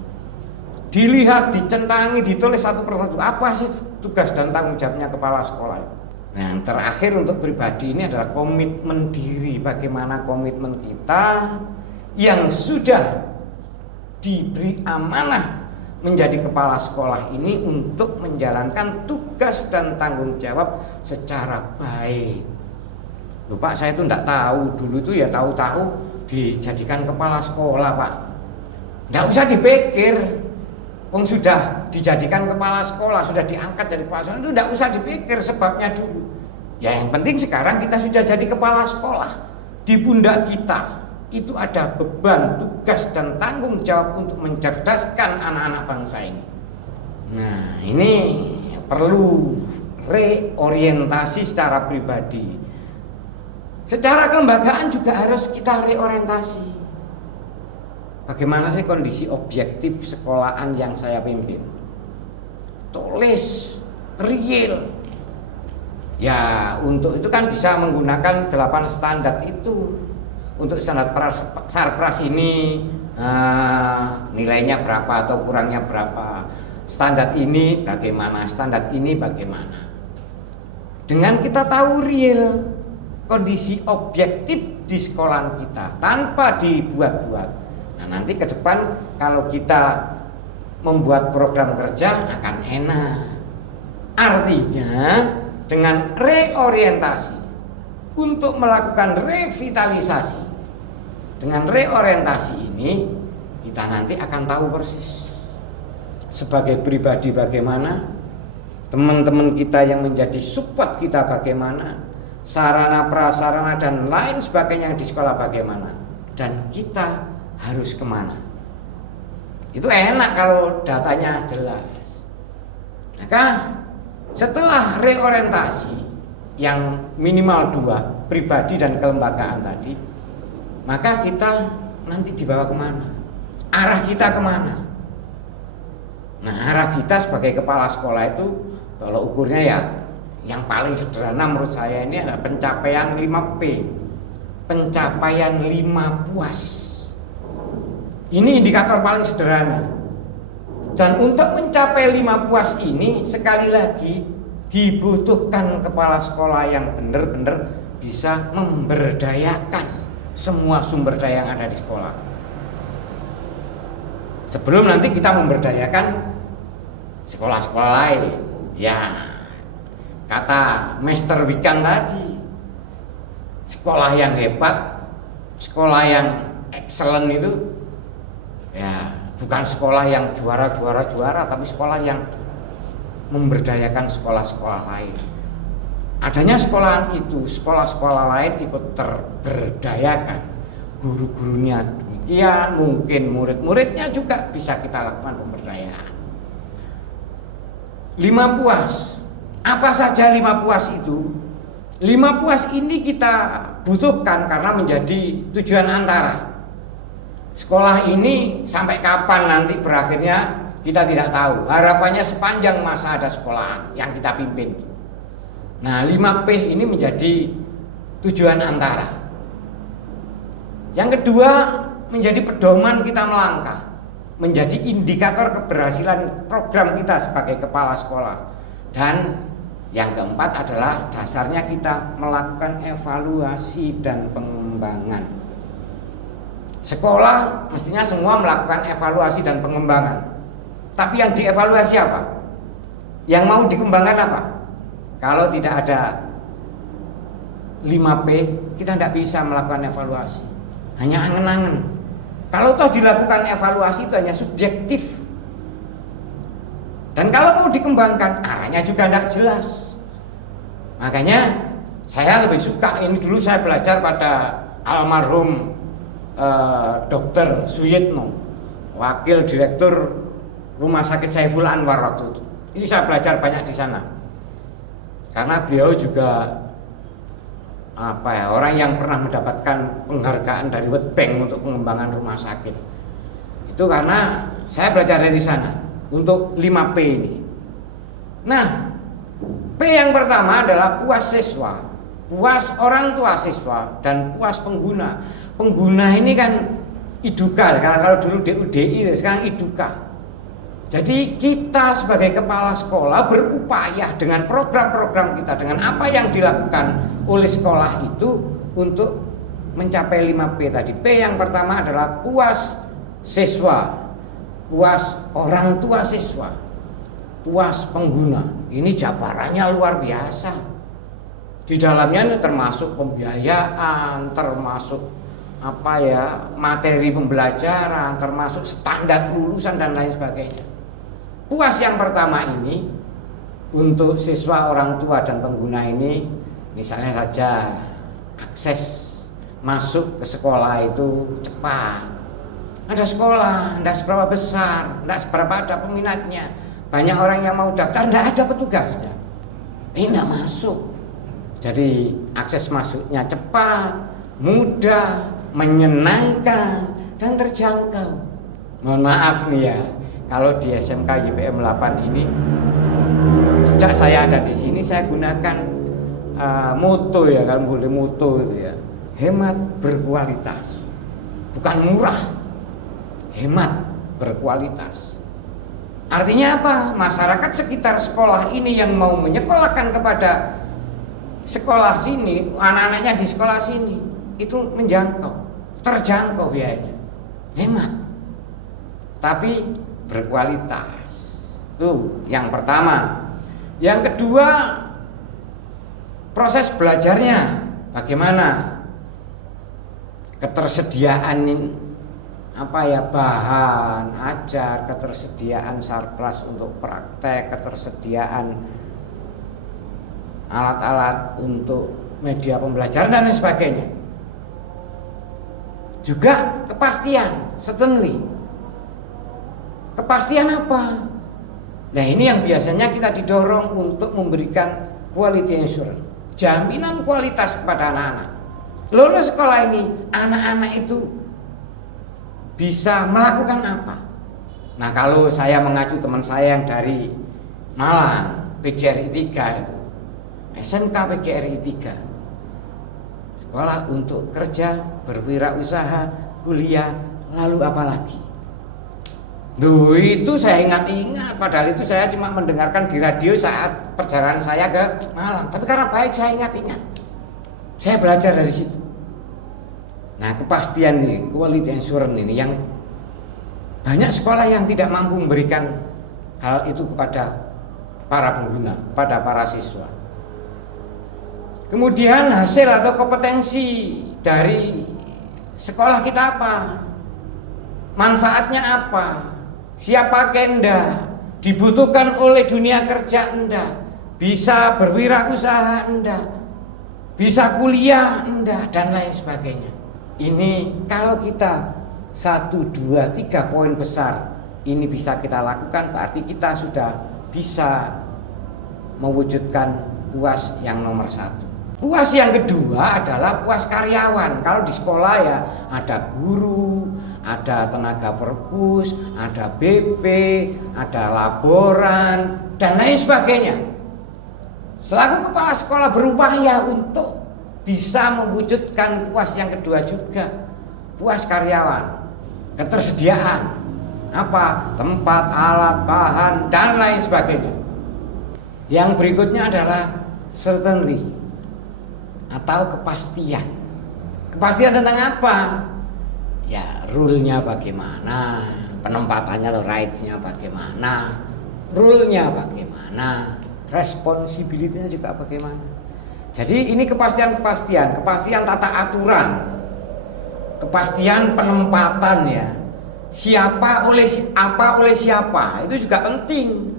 Dilihat, dicentangi, ditulis satu persatu, apa sih tugas dan tanggung jawabnya kepala sekolah? Nah, yang terakhir untuk pribadi ini adalah komitmen diri. Bagaimana komitmen kita yang sudah diberi amanah menjadi kepala sekolah ini untuk menjalankan tugas dan tanggung jawab secara baik. Loh Pak, saya itu enggak tahu, dulu itu ya tahu-tahu dijadikan kepala sekolah Pak. Enggak usah dipikir, sudah dijadikan kepala sekolah, sudah diangkat dari kepala sekolah, itu enggak usah dipikir sebabnya dulu. Ya yang penting sekarang kita sudah jadi kepala sekolah, di pundak kita itu ada beban, tugas dan tanggung jawab untuk mencerdaskan anak-anak bangsa ini. Nah, ini perlu reorientasi secara pribadi. Secara kelembagaan juga harus kita reorientasi. Bagaimana sih kondisi objektif sekolahan yang saya pimpin? Tulis, real. Ya, untuk itu kan bisa menggunakan 8 standar itu. Untuk standar sarpras ini nilainya berapa atau kurangnya berapa, standar ini bagaimana, standar ini bagaimana. Dengan kita tahu real kondisi objektif di sekolah kita tanpa dibuat-buat. Nah, nanti ke depan kalau kita membuat program kerja akan enak. Artinya dengan reorientasi untuk melakukan revitalisasi. Dengan reorientasi ini kita nanti akan tahu persis sebagai pribadi bagaimana, teman-teman kita yang menjadi support kita bagaimana, sarana prasarana dan lain sebagainya di sekolah bagaimana, dan kita harus kemana. Itu enak kalau datanya jelas. Maka setelah reorientasi yang minimal 2, pribadi dan kelembagaan tadi, maka kita nanti dibawa kemana? Arah kita kemana? Nah, arah kita sebagai kepala sekolah itu kalau ukurnya ya yang paling sederhana menurut saya ini adalah pencapaian 5P. Pencapaian 5 puas. Ini indikator paling sederhana. Dan untuk mencapai 5 puas ini sekali lagi dibutuhkan kepala sekolah yang benar-benar bisa memberdayakan semua sumber daya yang ada di sekolah. Sebelum nanti kita memberdayakan sekolah-sekolah lain, ya kata Master Wikan tadi, sekolah yang hebat, sekolah yang excellent itu ya bukan sekolah yang juara, tapi sekolah yang memberdayakan sekolah-sekolah lain. Adanya sekolahan itu, sekolah-sekolah lain ikut terberdayakan, guru-gurunya demikian, mungkin murid-muridnya juga bisa kita lakukan pemberdayaan. 5 puas. Apa saja 5 puas itu? 5 puas ini kita butuhkan karena menjadi tujuan antara. Sekolah ini sampai kapan nanti berakhirnya kita tidak tahu. Harapannya sepanjang masa ada sekolahan yang kita pimpin. Nah, 5P ini menjadi tujuan antara. Yang kedua, menjadi pedoman kita melangkah, menjadi indikator keberhasilan program kita sebagai kepala sekolah. Dan yang keempat adalah dasarnya kita melakukan evaluasi dan pengembangan. Sekolah mestinya semua melakukan evaluasi dan pengembangan. Tapi yang dievaluasi apa? Yang mau dikembangkan apa? Kalau tidak ada 5P, kita tidak bisa melakukan evaluasi. Hanya angen-angen. Kalau toh dilakukan evaluasi itu hanya subjektif. Dan kalau mau dikembangkan, arahnya juga tidak jelas. Makanya Saya lebih suka, ini dulu saya belajar pada almarhum Dr. Suyitno, wakil direktur Rumah Sakit Saiful Anwar waktu itu. Ini saya belajar banyak di sana. Karena beliau juga orang yang pernah mendapatkan penghargaan dari World Bank untuk pengembangan rumah sakit. Itu karena saya belajar dari sana untuk 5P ini. Nah, P yang pertama adalah puas siswa, puas orang tua siswa, dan puas pengguna. Pengguna ini kan IDUKA, sekarang kalau dulu DUDI, sekarang IDUKA. Jadi kita sebagai kepala sekolah berupaya dengan program-program kita, dengan apa yang dilakukan oleh sekolah itu untuk mencapai 5P tadi. P yang pertama adalah puas siswa, puas orang tua siswa, puas pengguna. Ini jabarannya luar biasa. Di dalamnya termasuk pembiayaan, termasuk materi pembelajaran, termasuk standar lulusan dan lain sebagainya. Puas yang pertama ini untuk siswa, orang tua dan pengguna ini, misalnya saja akses masuk ke sekolah itu cepat. Ada sekolah, tidak seberapa besar, tidak seberapa ada peminatnya. Banyak orang yang mau daftar, tidak ada petugasnya. Ini tidak masuk. Jadi akses masuknya cepat, mudah, menyenangkan, dan terjangkau. Mohon maaf nih ya, kalau di SMK YPM 8 ini, sejak saya ada di sini saya gunakan moto ya, kalau boleh moto itu ya, hemat berkualitas, bukan murah, hemat berkualitas. Artinya apa? Masyarakat sekitar sekolah ini yang mau menyekolahkan kepada sekolah sini, anak-anaknya di sekolah sini, itu menjangkau, terjangkau biayanya, hemat, tapi berkualitas. Itu yang pertama. Yang kedua, proses belajarnya bagaimana? Ketersediaan bahan ajar, ketersediaan sarpras untuk praktek, ketersediaan alat-alat untuk media pembelajaran dan lain sebagainya. Juga kepastian, certainly. Kepastian apa? Nah, ini yang biasanya kita didorong untuk memberikan quality assurance, jaminan kualitas kepada anak-anak. Lulus sekolah ini, anak-anak itu bisa melakukan apa? Nah, kalau saya mengacu teman saya yang dari Malang, PGRI 3 itu, SMK PGRI 3, sekolah untuk kerja, berwirausaha, kuliah, lalu apa lagi? Duh, itu saya ingat-ingat, padahal itu saya cuma mendengarkan di radio saat perjalanan saya ke Malang. Tapi karena baik saya ingat-ingat, saya belajar dari situ. Nah, kepastian ini, quality assurance ini yang banyak sekolah yang tidak mampu memberikan hal itu kepada para pengguna, kepada para siswa. Kemudian hasil atau kompetensi dari sekolah kita apa? Manfaatnya apa? Siap pakai enggak? Dibutuhkan oleh dunia kerja enggak? Bisa berwirausaha enggak? Bisa kuliah enggak? Dan lain sebagainya. Ini kalau kita 1, 2, 3 poin besar ini bisa kita lakukan, berarti kita sudah bisa mewujudkan puas yang nomor 1. Puas yang kedua adalah puas karyawan. Kalau di sekolah ya ada guru, ada tenaga perpus, ada BP, ada laboran, dan lain sebagainya. Selaku kepala sekolah berupaya untuk bisa mewujudkan puas yang kedua juga, puas karyawan, ketersediaan tempat, alat, bahan, dan lain sebagainya. Yang berikutnya adalah certainty atau kepastian. Kepastian tentang apa? Ya, rule-nya bagaimana, penempatannya atau right-nya bagaimana, rule-nya bagaimana, responsibility-nya juga bagaimana. Jadi ini kepastian tata aturan, kepastian penempatan ya. Siapa oleh apa oleh siapa, itu juga penting.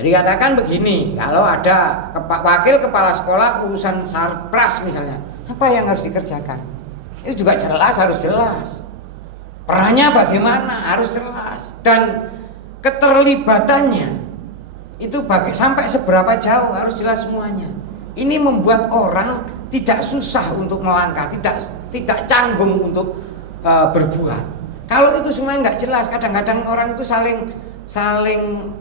Jadi katakan begini, kalau ada wakil kepala sekolah urusan sarpras misalnya, apa yang harus dikerjakan? Itu juga jelas, harus jelas. Perannya bagaimana, harus jelas. Dan keterlibatannya itu sampai seberapa jauh, harus jelas semuanya. Ini membuat orang tidak susah untuk melangkah, tidak canggung untuk berbuat. Kalau itu semuanya nggak jelas, kadang-kadang orang itu saling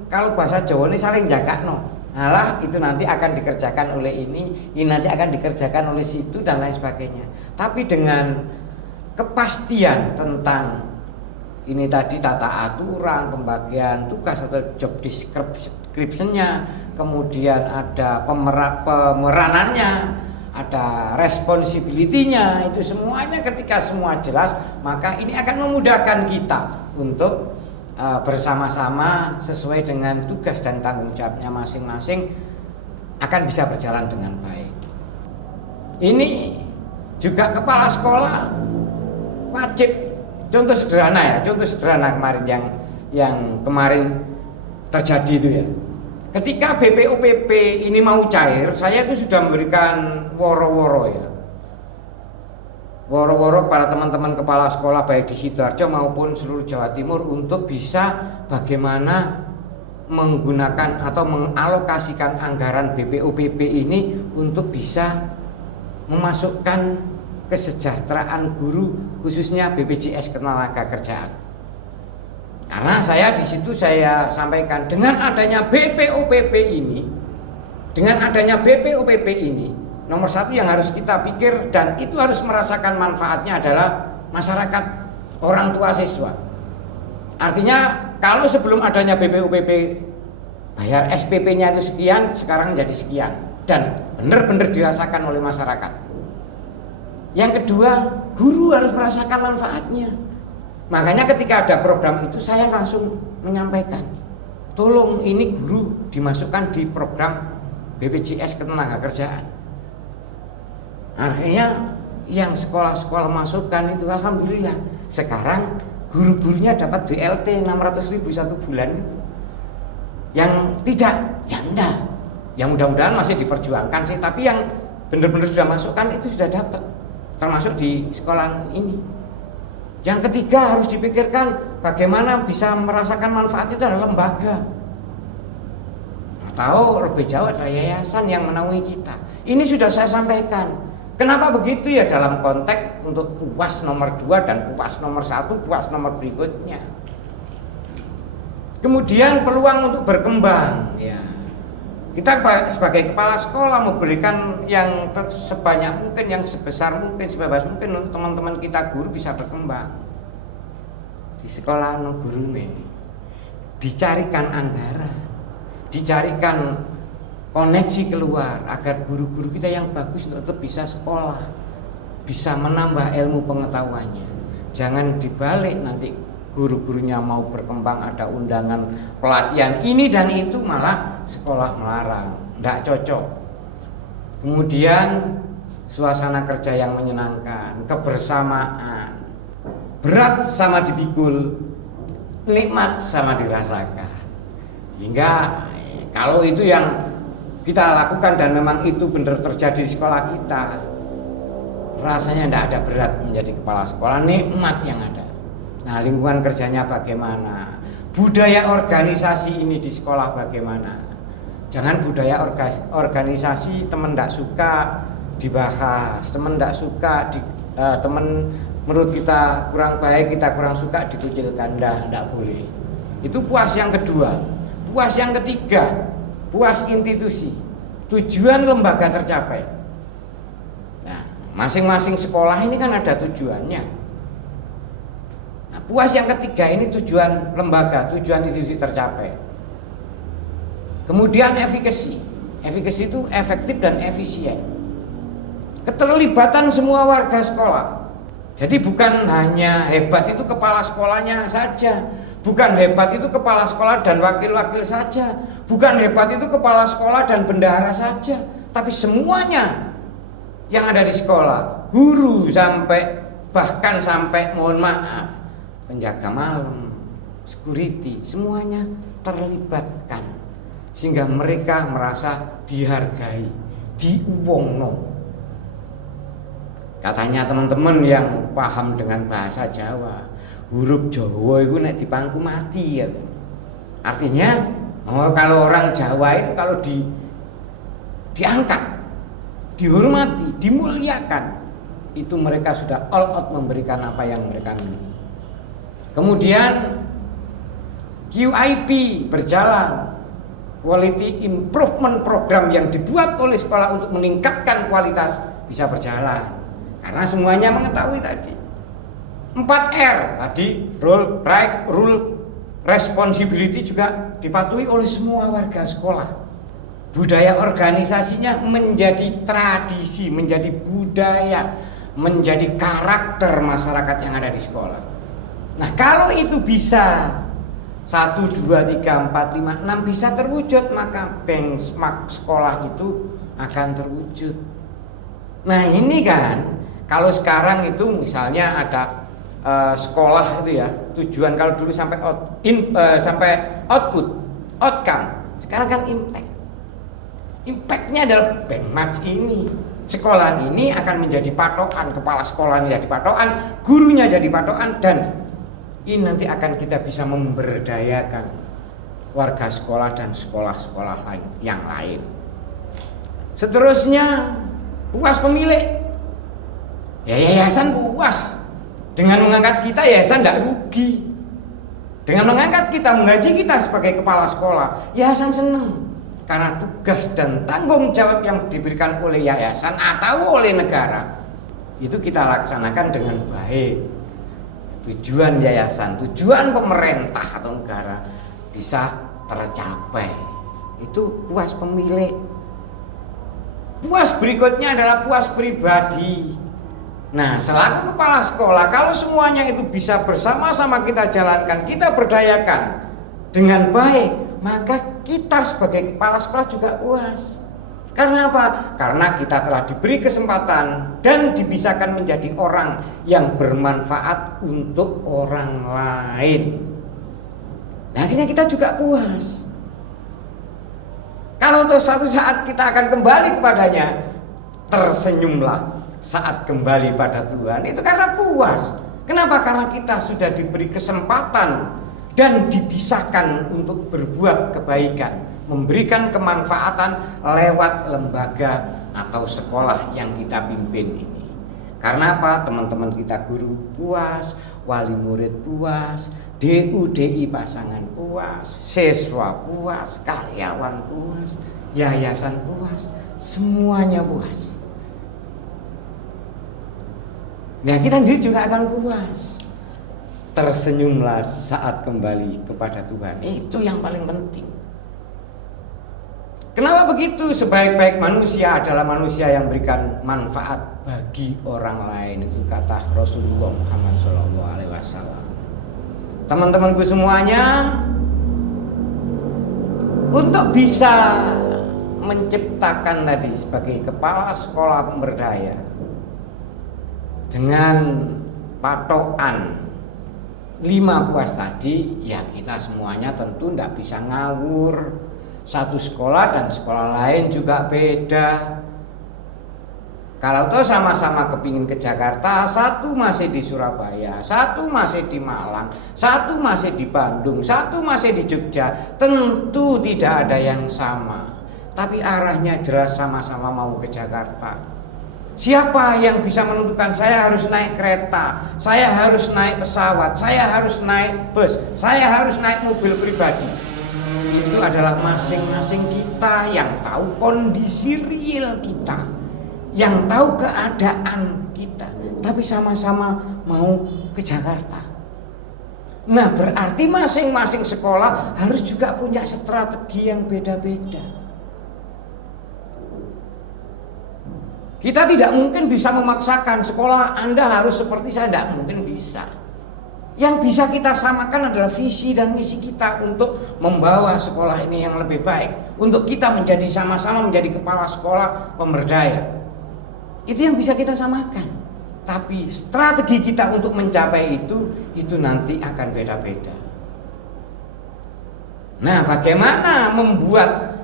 kalau bahasa Jawa ini saling jagakno. Alah, itu nanti akan dikerjakan oleh ini nanti akan dikerjakan oleh situ dan lain sebagainya. Tapi dengan kepastian tentang ini tadi tata aturan, pembagian tugas atau job description-nya, kemudian ada pemeranannya, ada responsibility-nya, itu semuanya ketika semua jelas, maka ini akan memudahkan kita untuk bersama-sama sesuai dengan tugas dan tanggung jawabnya masing-masing akan bisa berjalan dengan baik. Ini juga kepala sekolah wajib, contoh sederhana kemarin yang kemarin terjadi itu ya. Ketika BPOPP ini mau cair, saya itu sudah memberikan woro-woro ya. Woro-woro kepada teman-teman kepala sekolah baik di Sidoarjo maupun seluruh Jawa Timur untuk bisa bagaimana menggunakan atau mengalokasikan anggaran BPOPP ini untuk bisa memasukkan kesejahteraan guru khususnya BPJS Ketenagakerjaan. Karena saya di situ saya sampaikan dengan adanya BPOPP ini, nomor satu yang harus kita pikir dan itu harus merasakan manfaatnya adalah masyarakat, orang tua siswa. Artinya kalau sebelum adanya BPOPP bayar SPP-nya itu sekian, sekarang menjadi sekian dan benar-benar dirasakan oleh masyarakat. Yang kedua, guru harus merasakan manfaatnya. Makanya ketika ada program itu saya langsung menyampaikan, tolong ini guru dimasukkan di program BPJS Ketenagakerjaan. Akhirnya yang sekolah-sekolah masukkan itu alhamdulillah. Sekarang guru-gurunya dapat BLT 600.000 satu bulan. Yang tidak, ya enggak. Yang mudah-mudahan masih diperjuangkan sih, tapi yang benar-benar sudah masukkan itu sudah dapat. Termasuk di sekolah ini. Yang ketiga harus dipikirkan bagaimana bisa merasakan manfaat itu adalah lembaga. Atau lebih jauh adalah yayasan yang menaungi kita. Ini sudah saya sampaikan. Kenapa begitu ya dalam konteks untuk UAS nomor 2 dan UAS nomor 1, UAS nomor berikutnya. Kemudian peluang untuk berkembang ya. Kita sebagai kepala sekolah memberikan yang sebanyak mungkin, yang sebesar mungkin, sebebas mungkin untuk teman-teman kita guru bisa berkembang. Di sekolah guru ini dicarikan anggaran, dicarikan koneksi keluar agar guru-guru kita yang bagus tetap bisa sekolah, bisa menambah ilmu pengetahuannya. Jangan dibalik nanti guru-gurunya mau berkembang, ada undangan pelatihan ini dan itu malah sekolah melarang, tidak cocok. Kemudian suasana kerja yang menyenangkan, kebersamaan, berat sama dipikul, nikmat sama dirasakan. Sehingga kalau itu yang kita lakukan dan memang itu benar terjadi di sekolah kita, rasanya tidak ada berat menjadi kepala sekolah, nikmat yang ada. Nah, lingkungan kerjanya bagaimana? Budaya organisasi ini di sekolah bagaimana? Jangan budaya organisasi teman tidak suka dibahas, teman tidak suka teman menurut kita kurang baik, kita kurang suka dikucilkan, tidak boleh. Itu puas yang kedua. Puas yang ketiga, puas institusi, tujuan lembaga tercapai. Nah, masing-masing sekolah ini kan ada tujuannya. Nah, puas yang ketiga ini tujuan lembaga, tujuan institusi tercapai. Kemudian efikasi itu efektif dan efisien. Keterlibatan semua warga sekolah. Jadi bukan hanya hebat itu kepala sekolahnya saja, bukan hebat itu kepala sekolah dan wakil-wakil saja, bukan hebat itu kepala sekolah dan bendahara saja, tapi semuanya yang ada di sekolah, guru bahkan sampai mohon maaf penjaga malam, security, semuanya terlibatkan sehingga mereka merasa dihargai, diuwongno. Katanya teman-teman yang paham dengan bahasa Jawa, huruf Jawa itu nek dipangku mati ya. Artinya kalau orang Jawa itu kalau diangkat, dihormati, dimuliakan, itu mereka sudah all out memberikan apa yang mereka miliki. Kemudian QIP berjalan, quality improvement program yang dibuat oleh sekolah untuk meningkatkan kualitas bisa berjalan. Karena semuanya mengetahui tadi 4R tadi, role, right, rule, responsibility juga dipatuhi oleh semua warga sekolah. Budaya organisasinya menjadi tradisi, menjadi budaya, menjadi karakter masyarakat yang ada di sekolah. Nah, kalau itu bisa 1, 2, 3, 4, 5, 6 bisa terwujud, maka benchmark sekolah itu akan terwujud. Nah, ini kan kalau sekarang itu misalnya ada sekolah itu ya, tujuan kalau dulu sampai sampai outcome, sekarang kan impact. Impactnya adalah benchmark ini. Sekolah ini akan menjadi patokan, kepala sekolah menjadi patokan, gurunya jadi patokan, dan ini nanti akan kita bisa memberdayakan warga sekolah dan sekolah-sekolah yang lain. Seterusnya, puas pemilik. Ya, yayasan puas. Dengan mengangkat kita, yayasan tidak rugi. Dengan mengangkat kita, menggaji kita sebagai kepala sekolah, yayasan senang. Karena tugas dan tanggung jawab yang diberikan oleh yayasan atau oleh negara itu kita laksanakan dengan baik. Tujuan yayasan, tujuan pemerintah atau negara bisa tercapai. Itu puas pemilik. Puas berikutnya adalah puas pribadi. Nah, selaku kepala sekolah, kalau semuanya itu bisa bersama-sama kita jalankan, kita berdayakan dengan baik, maka kita sebagai kepala sekolah juga puas. Karena apa? Karena kita telah diberi kesempatan dan dibisakan menjadi orang yang bermanfaat untuk orang lain. Nah, akhirnya kita juga puas. Kalau suatu saat kita akan kembali kepadanya, tersenyumlah saat kembali pada Tuhan. Itu karena puas. Kenapa? Karena kita sudah diberi kesempatan dan dipisahkan untuk berbuat kebaikan, memberikan kemanfaatan lewat lembaga atau sekolah yang kita pimpin ini. Karena apa? Teman-teman kita guru puas, wali murid puas, DUDI pasangan puas, siswa puas, karyawan puas, yayasan puas, semuanya puas. Nah, kita sendiri juga akan puas. Tersenyumlah saat kembali kepada Tuhan. Itu yang paling penting. Kenapa begitu? Sebaik-baik manusia adalah manusia yang berikan manfaat bagi orang lain. Itu kata Rasulullah Muhammad SAW. Teman-temanku semuanya, untuk bisa menciptakan tadi sebagai kepala sekolah pemberdaya dengan patokan 5 puas tadi, ya kita semuanya tentu tidak bisa ngawur. Satu sekolah dan sekolah lain juga beda. Kalau toh sama-sama kepingin ke Jakarta, satu masih di Surabaya, satu masih di Malang, satu masih di Bandung, satu masih di Jogja, tentu tidak ada yang sama. Tapi arahnya jelas sama-sama mau ke Jakarta. Siapa yang bisa menentukan saya harus naik kereta, saya harus naik pesawat, saya harus naik bus, saya harus naik mobil pribadi? Itu adalah masing-masing kita yang tahu kondisi real kita, yang tahu keadaan kita, tapi sama-sama mau ke Jakarta. Nah, berarti masing-masing sekolah harus juga punya strategi yang beda-beda. Kita tidak mungkin bisa memaksakan sekolah Anda harus seperti saya, tidak mungkin bisa. Yang bisa kita samakan adalah visi dan misi kita untuk membawa sekolah ini yang lebih baik, untuk kita menjadi sama-sama menjadi kepala sekolah pemberdaya. Itu yang bisa kita samakan. Tapi strategi kita untuk mencapai itu nanti akan beda-beda. Nah, bagaimana membuat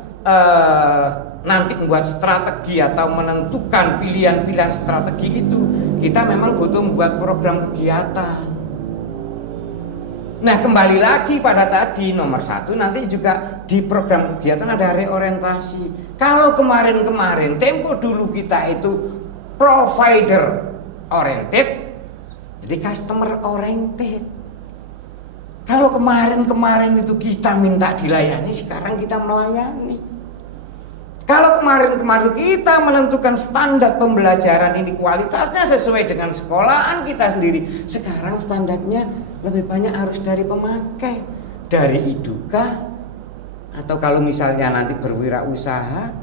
nanti membuat strategi atau menentukan pilihan-pilihan strategi itu, kita memang butuh membuat program kegiatan. Nah, kembali lagi pada tadi nomor 1, nanti juga di program kegiatan ada reorientasi. Kalau kemarin-kemarin tempo dulu kita itu provider oriented, jadi customer oriented. Kalau kemarin-kemarin itu kita minta dilayani, sekarang kita melayani. Kalau kemarin-kemarin kita menentukan standar pembelajaran ini kualitasnya sesuai dengan sekolahan kita sendiri, sekarang standarnya lebih banyak harus dari pemakai, dari iduka, atau kalau misalnya nanti berwirausaha,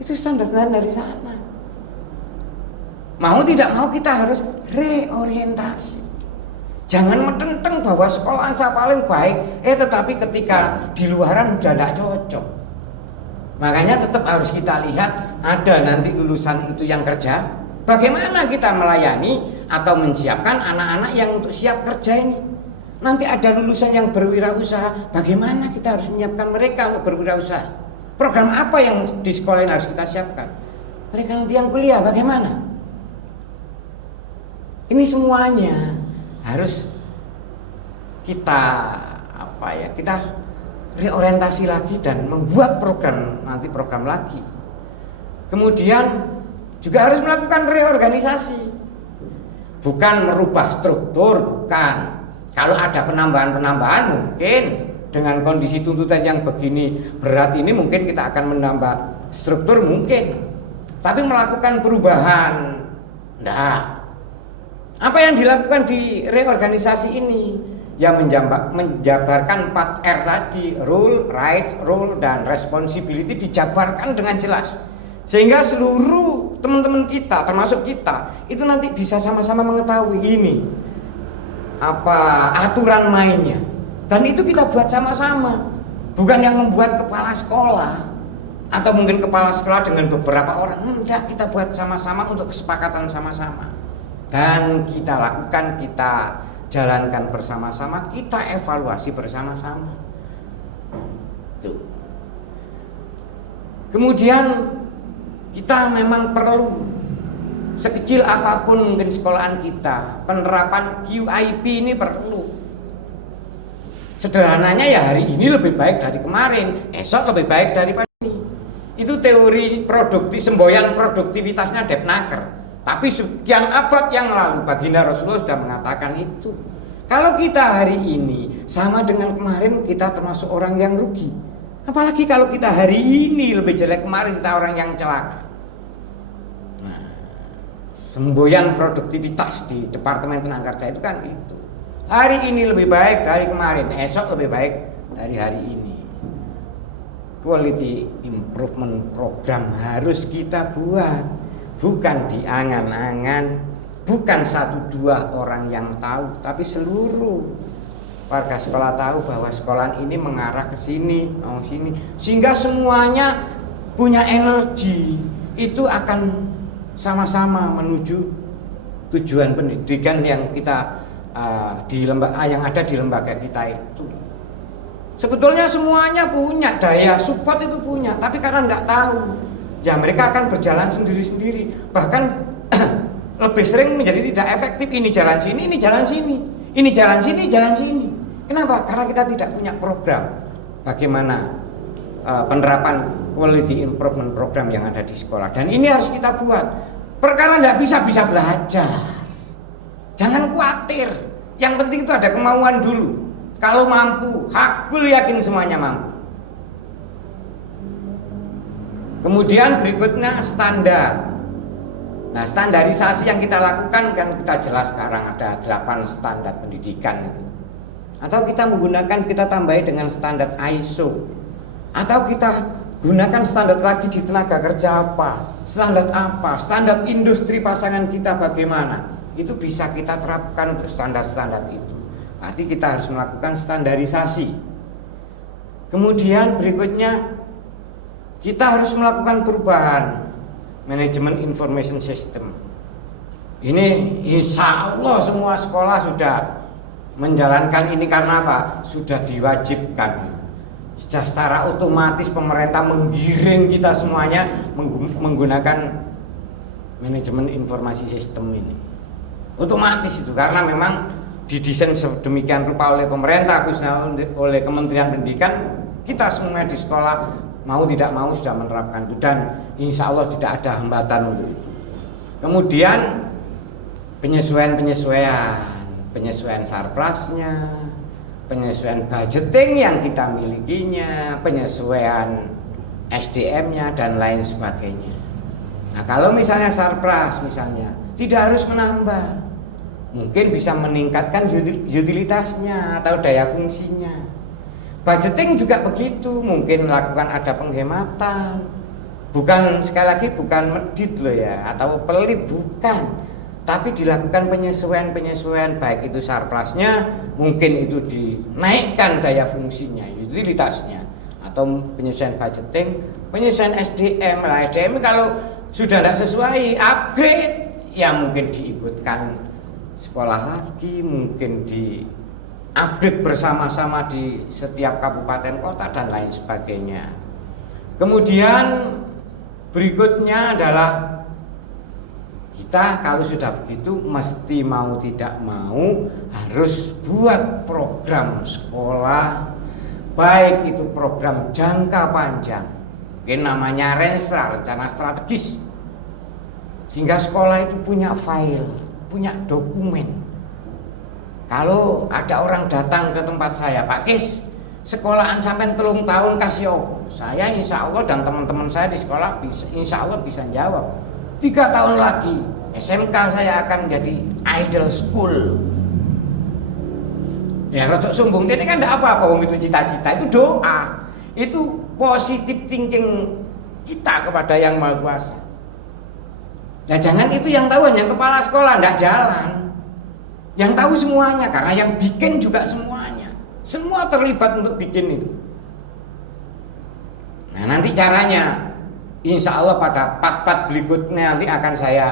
itu standar-standar dari sana. Mau tidak mau kita harus reorientasi. Jangan metenteng bahwa sekolahan saya paling baik, tetapi ketika di luaran sudah tidak cocok. Makanya tetap harus kita lihat, ada nanti lulusan itu yang kerja, bagaimana kita melayani atau menyiapkan anak-anak yang untuk siap kerja ini. Nanti ada lulusan yang berwirausaha, bagaimana kita harus menyiapkan mereka untuk berwirausaha. Program apa yang di sekolah ini harus kita siapkan. Mereka nanti yang kuliah bagaimana. Ini semuanya harus kita kita reorientasi lagi dan membuat program lagi. Kemudian juga harus melakukan reorganisasi, bukan merubah struktur, bukan. Kalau ada penambahan mungkin dengan kondisi tuntutan yang begini berat ini mungkin kita akan menambah struktur mungkin, tapi melakukan perubahan enggak. Apa yang dilakukan di reorganisasi ini? Ya menjabarkan 4R tadi, rule, rights, role, dan responsibility dijabarkan dengan jelas, sehingga seluruh teman-teman kita termasuk kita itu nanti bisa sama-sama mengetahui ini apa aturan mainnya, dan itu kita buat sama-sama, bukan yang membuat kepala sekolah atau mungkin kepala sekolah dengan beberapa orang. Enggak, kita buat sama-sama untuk kesepakatan sama-sama, dan kita lakukan, kita jalankan bersama-sama, kita evaluasi bersama-sama. Tuh. Kemudian kita memang perlu, sekecil apapun mungkin sekolahan kita, penerapan QIP ini perlu. Sederhananya ya hari ini lebih baik dari kemarin, esok lebih baik daripada ini. Itu teori semboyan produktivitasnya Debnaker. Tapi sekian abad yang lalu baginda Rasulullah sudah mengatakan itu. Kalau kita hari ini sama dengan kemarin, kita termasuk orang yang rugi. Apalagi kalau kita hari ini lebih jelek kemarin, kita orang yang celaka. Nah, semboyan produktivitas di Departemen Tenaga Kerja itu kan itu. Hari ini lebih baik dari kemarin, esok lebih baik dari hari ini. Quality improvement program harus kita buat. Bukan diangan-angan, bukan 1-2 orang yang tahu, tapi seluruh warga sekolah tahu bahwa sekolah ini mengarah ke sini, sehingga semuanya punya energi, itu akan sama-sama menuju tujuan pendidikan yang kita yang ada di lembaga kita itu. Sebetulnya semuanya punya daya support, itu punya, tapi karena tidak tahu, ya mereka akan berjalan sendiri-sendiri, bahkan lebih sering menjadi tidak efektif. Ini jalan sini, ini jalan sini, ini jalan sini, jalan sini. Kenapa? Karena kita tidak punya program bagaimana penerapan quality improvement program yang ada di sekolah. Dan ini harus kita buat. Perkara tidak bisa belajar. Jangan khawatir. Yang penting itu ada kemauan dulu. Kalau mampu, hakul yakin semuanya mampu. Kemudian berikutnya standar. Nah, standarisasi yang kita lakukan kan kita jelas sekarang ada 8 standar pendidikan. Atau kita menggunakan, kita tambahi dengan standar ISO. Atau kita gunakan standar lagi di tenaga kerja apa, standar industri pasangan kita bagaimana. Itu bisa kita terapkan untuk standar-standar itu. Berarti kita harus melakukan standarisasi. Kemudian berikutnya kita harus melakukan perubahan manajemen information system. Ini insya Allah semua sekolah sudah menjalankan ini karena apa? Sudah diwajibkan. sudah secara otomatis pemerintah menggiring kita semuanya menggunakan manajemen informasi sistem ini. Otomatis itu karena memang didesain sedemikian rupa oleh pemerintah, khususnya oleh Kementerian Pendidikan. Kita semua di sekolah mau tidak mau sudah menerapkan itu, dan insya Allah tidak ada hambatan untuk itu. Kemudian penyesuaian surplusnya, penyesuaian budgeting yang kita milikinya, penyesuaian SDM-nya dan lain sebagainya. Nah, kalau misalnya surplus misalnya tidak harus menambah, mungkin bisa meningkatkan utilitasnya atau daya fungsinya. Budgeting juga begitu, mungkin melakukan ada penghematan. Bukan, sekali lagi bukan medit loh ya, atau pelit, bukan. Tapi dilakukan penyesuaian baik itu surplusnya, mungkin itu dinaikkan daya fungsinya, utilitasnya, atau penyesuaian budgeting, penyesuaian SDM. Lah SDM kalau sudah tidak sesuai, upgrade, ya mungkin diikutkan sekolah lagi, mungkin di upgrade bersama-sama di setiap kabupaten kota dan lain sebagainya. Kemudian berikutnya adalah kita kalau sudah begitu mesti mau tidak mau harus buat program sekolah, baik itu program jangka panjang, mungkin namanya Renstra, rencana strategis, sehingga sekolah itu punya file, punya dokumen. Kalau ada orang datang ke tempat saya, Pak Kis, sekolahan sampai 3 tahun kasih opo? Saya insya Allah dan teman-teman saya di sekolah insya Allah bisa jawab. 3 tahun lagi SMK saya akan jadi idol school. Ya rada sombong, ini kan tidak apa-apa, wong itu cita-cita, itu doa, itu positive thinking kita kepada Yang Maha Kuasa. Nah jangan itu yang tahu hanya kepala sekolah, tidak jalan. Yang tahu semuanya, karena yang bikin juga semuanya. Semua terlibat untuk bikin itu. Nah nanti caranya, insya Allah pada part-part berikutnya nanti akan saya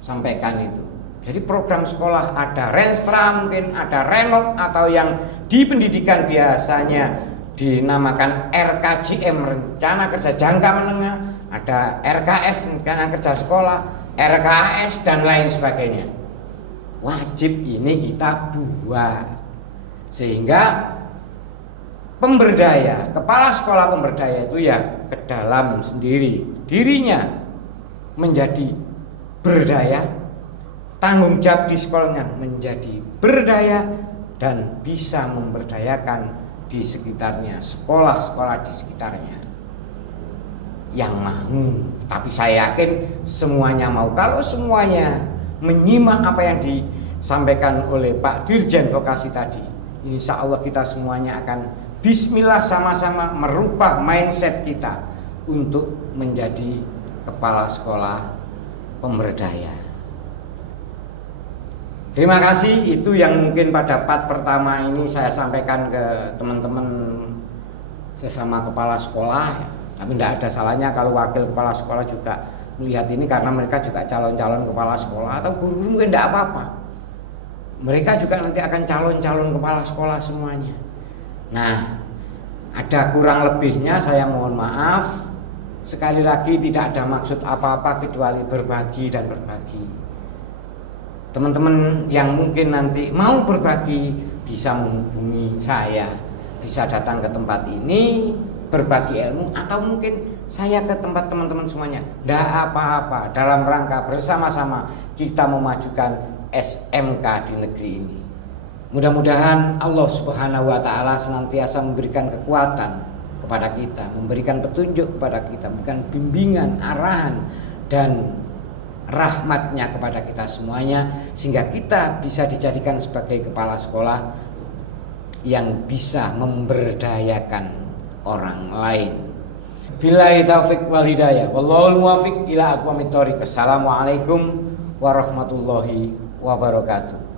sampaikan itu. Jadi program sekolah ada Renstra, mungkin ada Renov, atau yang di pendidikan biasanya dinamakan RKJM, Rencana Kerja Jangka Menengah, ada RKS, Rencana Kerja Sekolah, RKS, dan lain sebagainya. Wajib ini kita buat sehingga pemberdaya, kepala sekolah pemberdaya itu ya ke dalam sendiri dirinya menjadi berdaya, tanggung jawab di sekolahnya menjadi berdaya, dan bisa memberdayakan di sekitarnya, sekolah-sekolah di sekitarnya yang mau. Tapi saya yakin semuanya mau. Kalau semuanya menyimak apa yang disampaikan oleh Pak Dirjen Vokasi tadi, insya Allah kita semuanya akan bismillah sama-sama merubah mindset kita untuk menjadi kepala sekolah pemberdaya. Terima kasih, itu yang mungkin pada part pertama ini saya sampaikan ke teman-teman sesama kepala sekolah. Tapi tidak ada salahnya kalau wakil kepala sekolah juga melihat ini, karena mereka juga calon-calon kepala sekolah, atau guru mungkin tidak apa-apa. Mereka juga nanti akan calon-calon kepala sekolah semuanya. Nah, ada kurang lebihnya saya mohon maaf. Sekali lagi tidak ada maksud apa-apa kecuali berbagi dan berbagi. Teman-teman yang mungkin nanti mau berbagi bisa menghubungi saya, bisa datang ke tempat ini berbagi ilmu, atau mungkin saya ke tempat teman-teman semuanya. Tidak apa-apa, dalam rangka bersama-sama kita memajukan SMK di negeri ini. Mudah-mudahan Allah Subhanahu wa Ta'ala senantiasa memberikan kekuatan kepada kita, memberikan petunjuk kepada kita, bukan bimbingan, arahan, dan rahmatnya kepada kita semuanya, sehingga kita bisa dijadikan sebagai kepala sekolah yang bisa memberdayakan orang lain. Billahi taufiq wal hidayah, wallahul muwaffiq ila aqwamit thoriq. Assalamualaikum warahmatullahi wabarakatuh.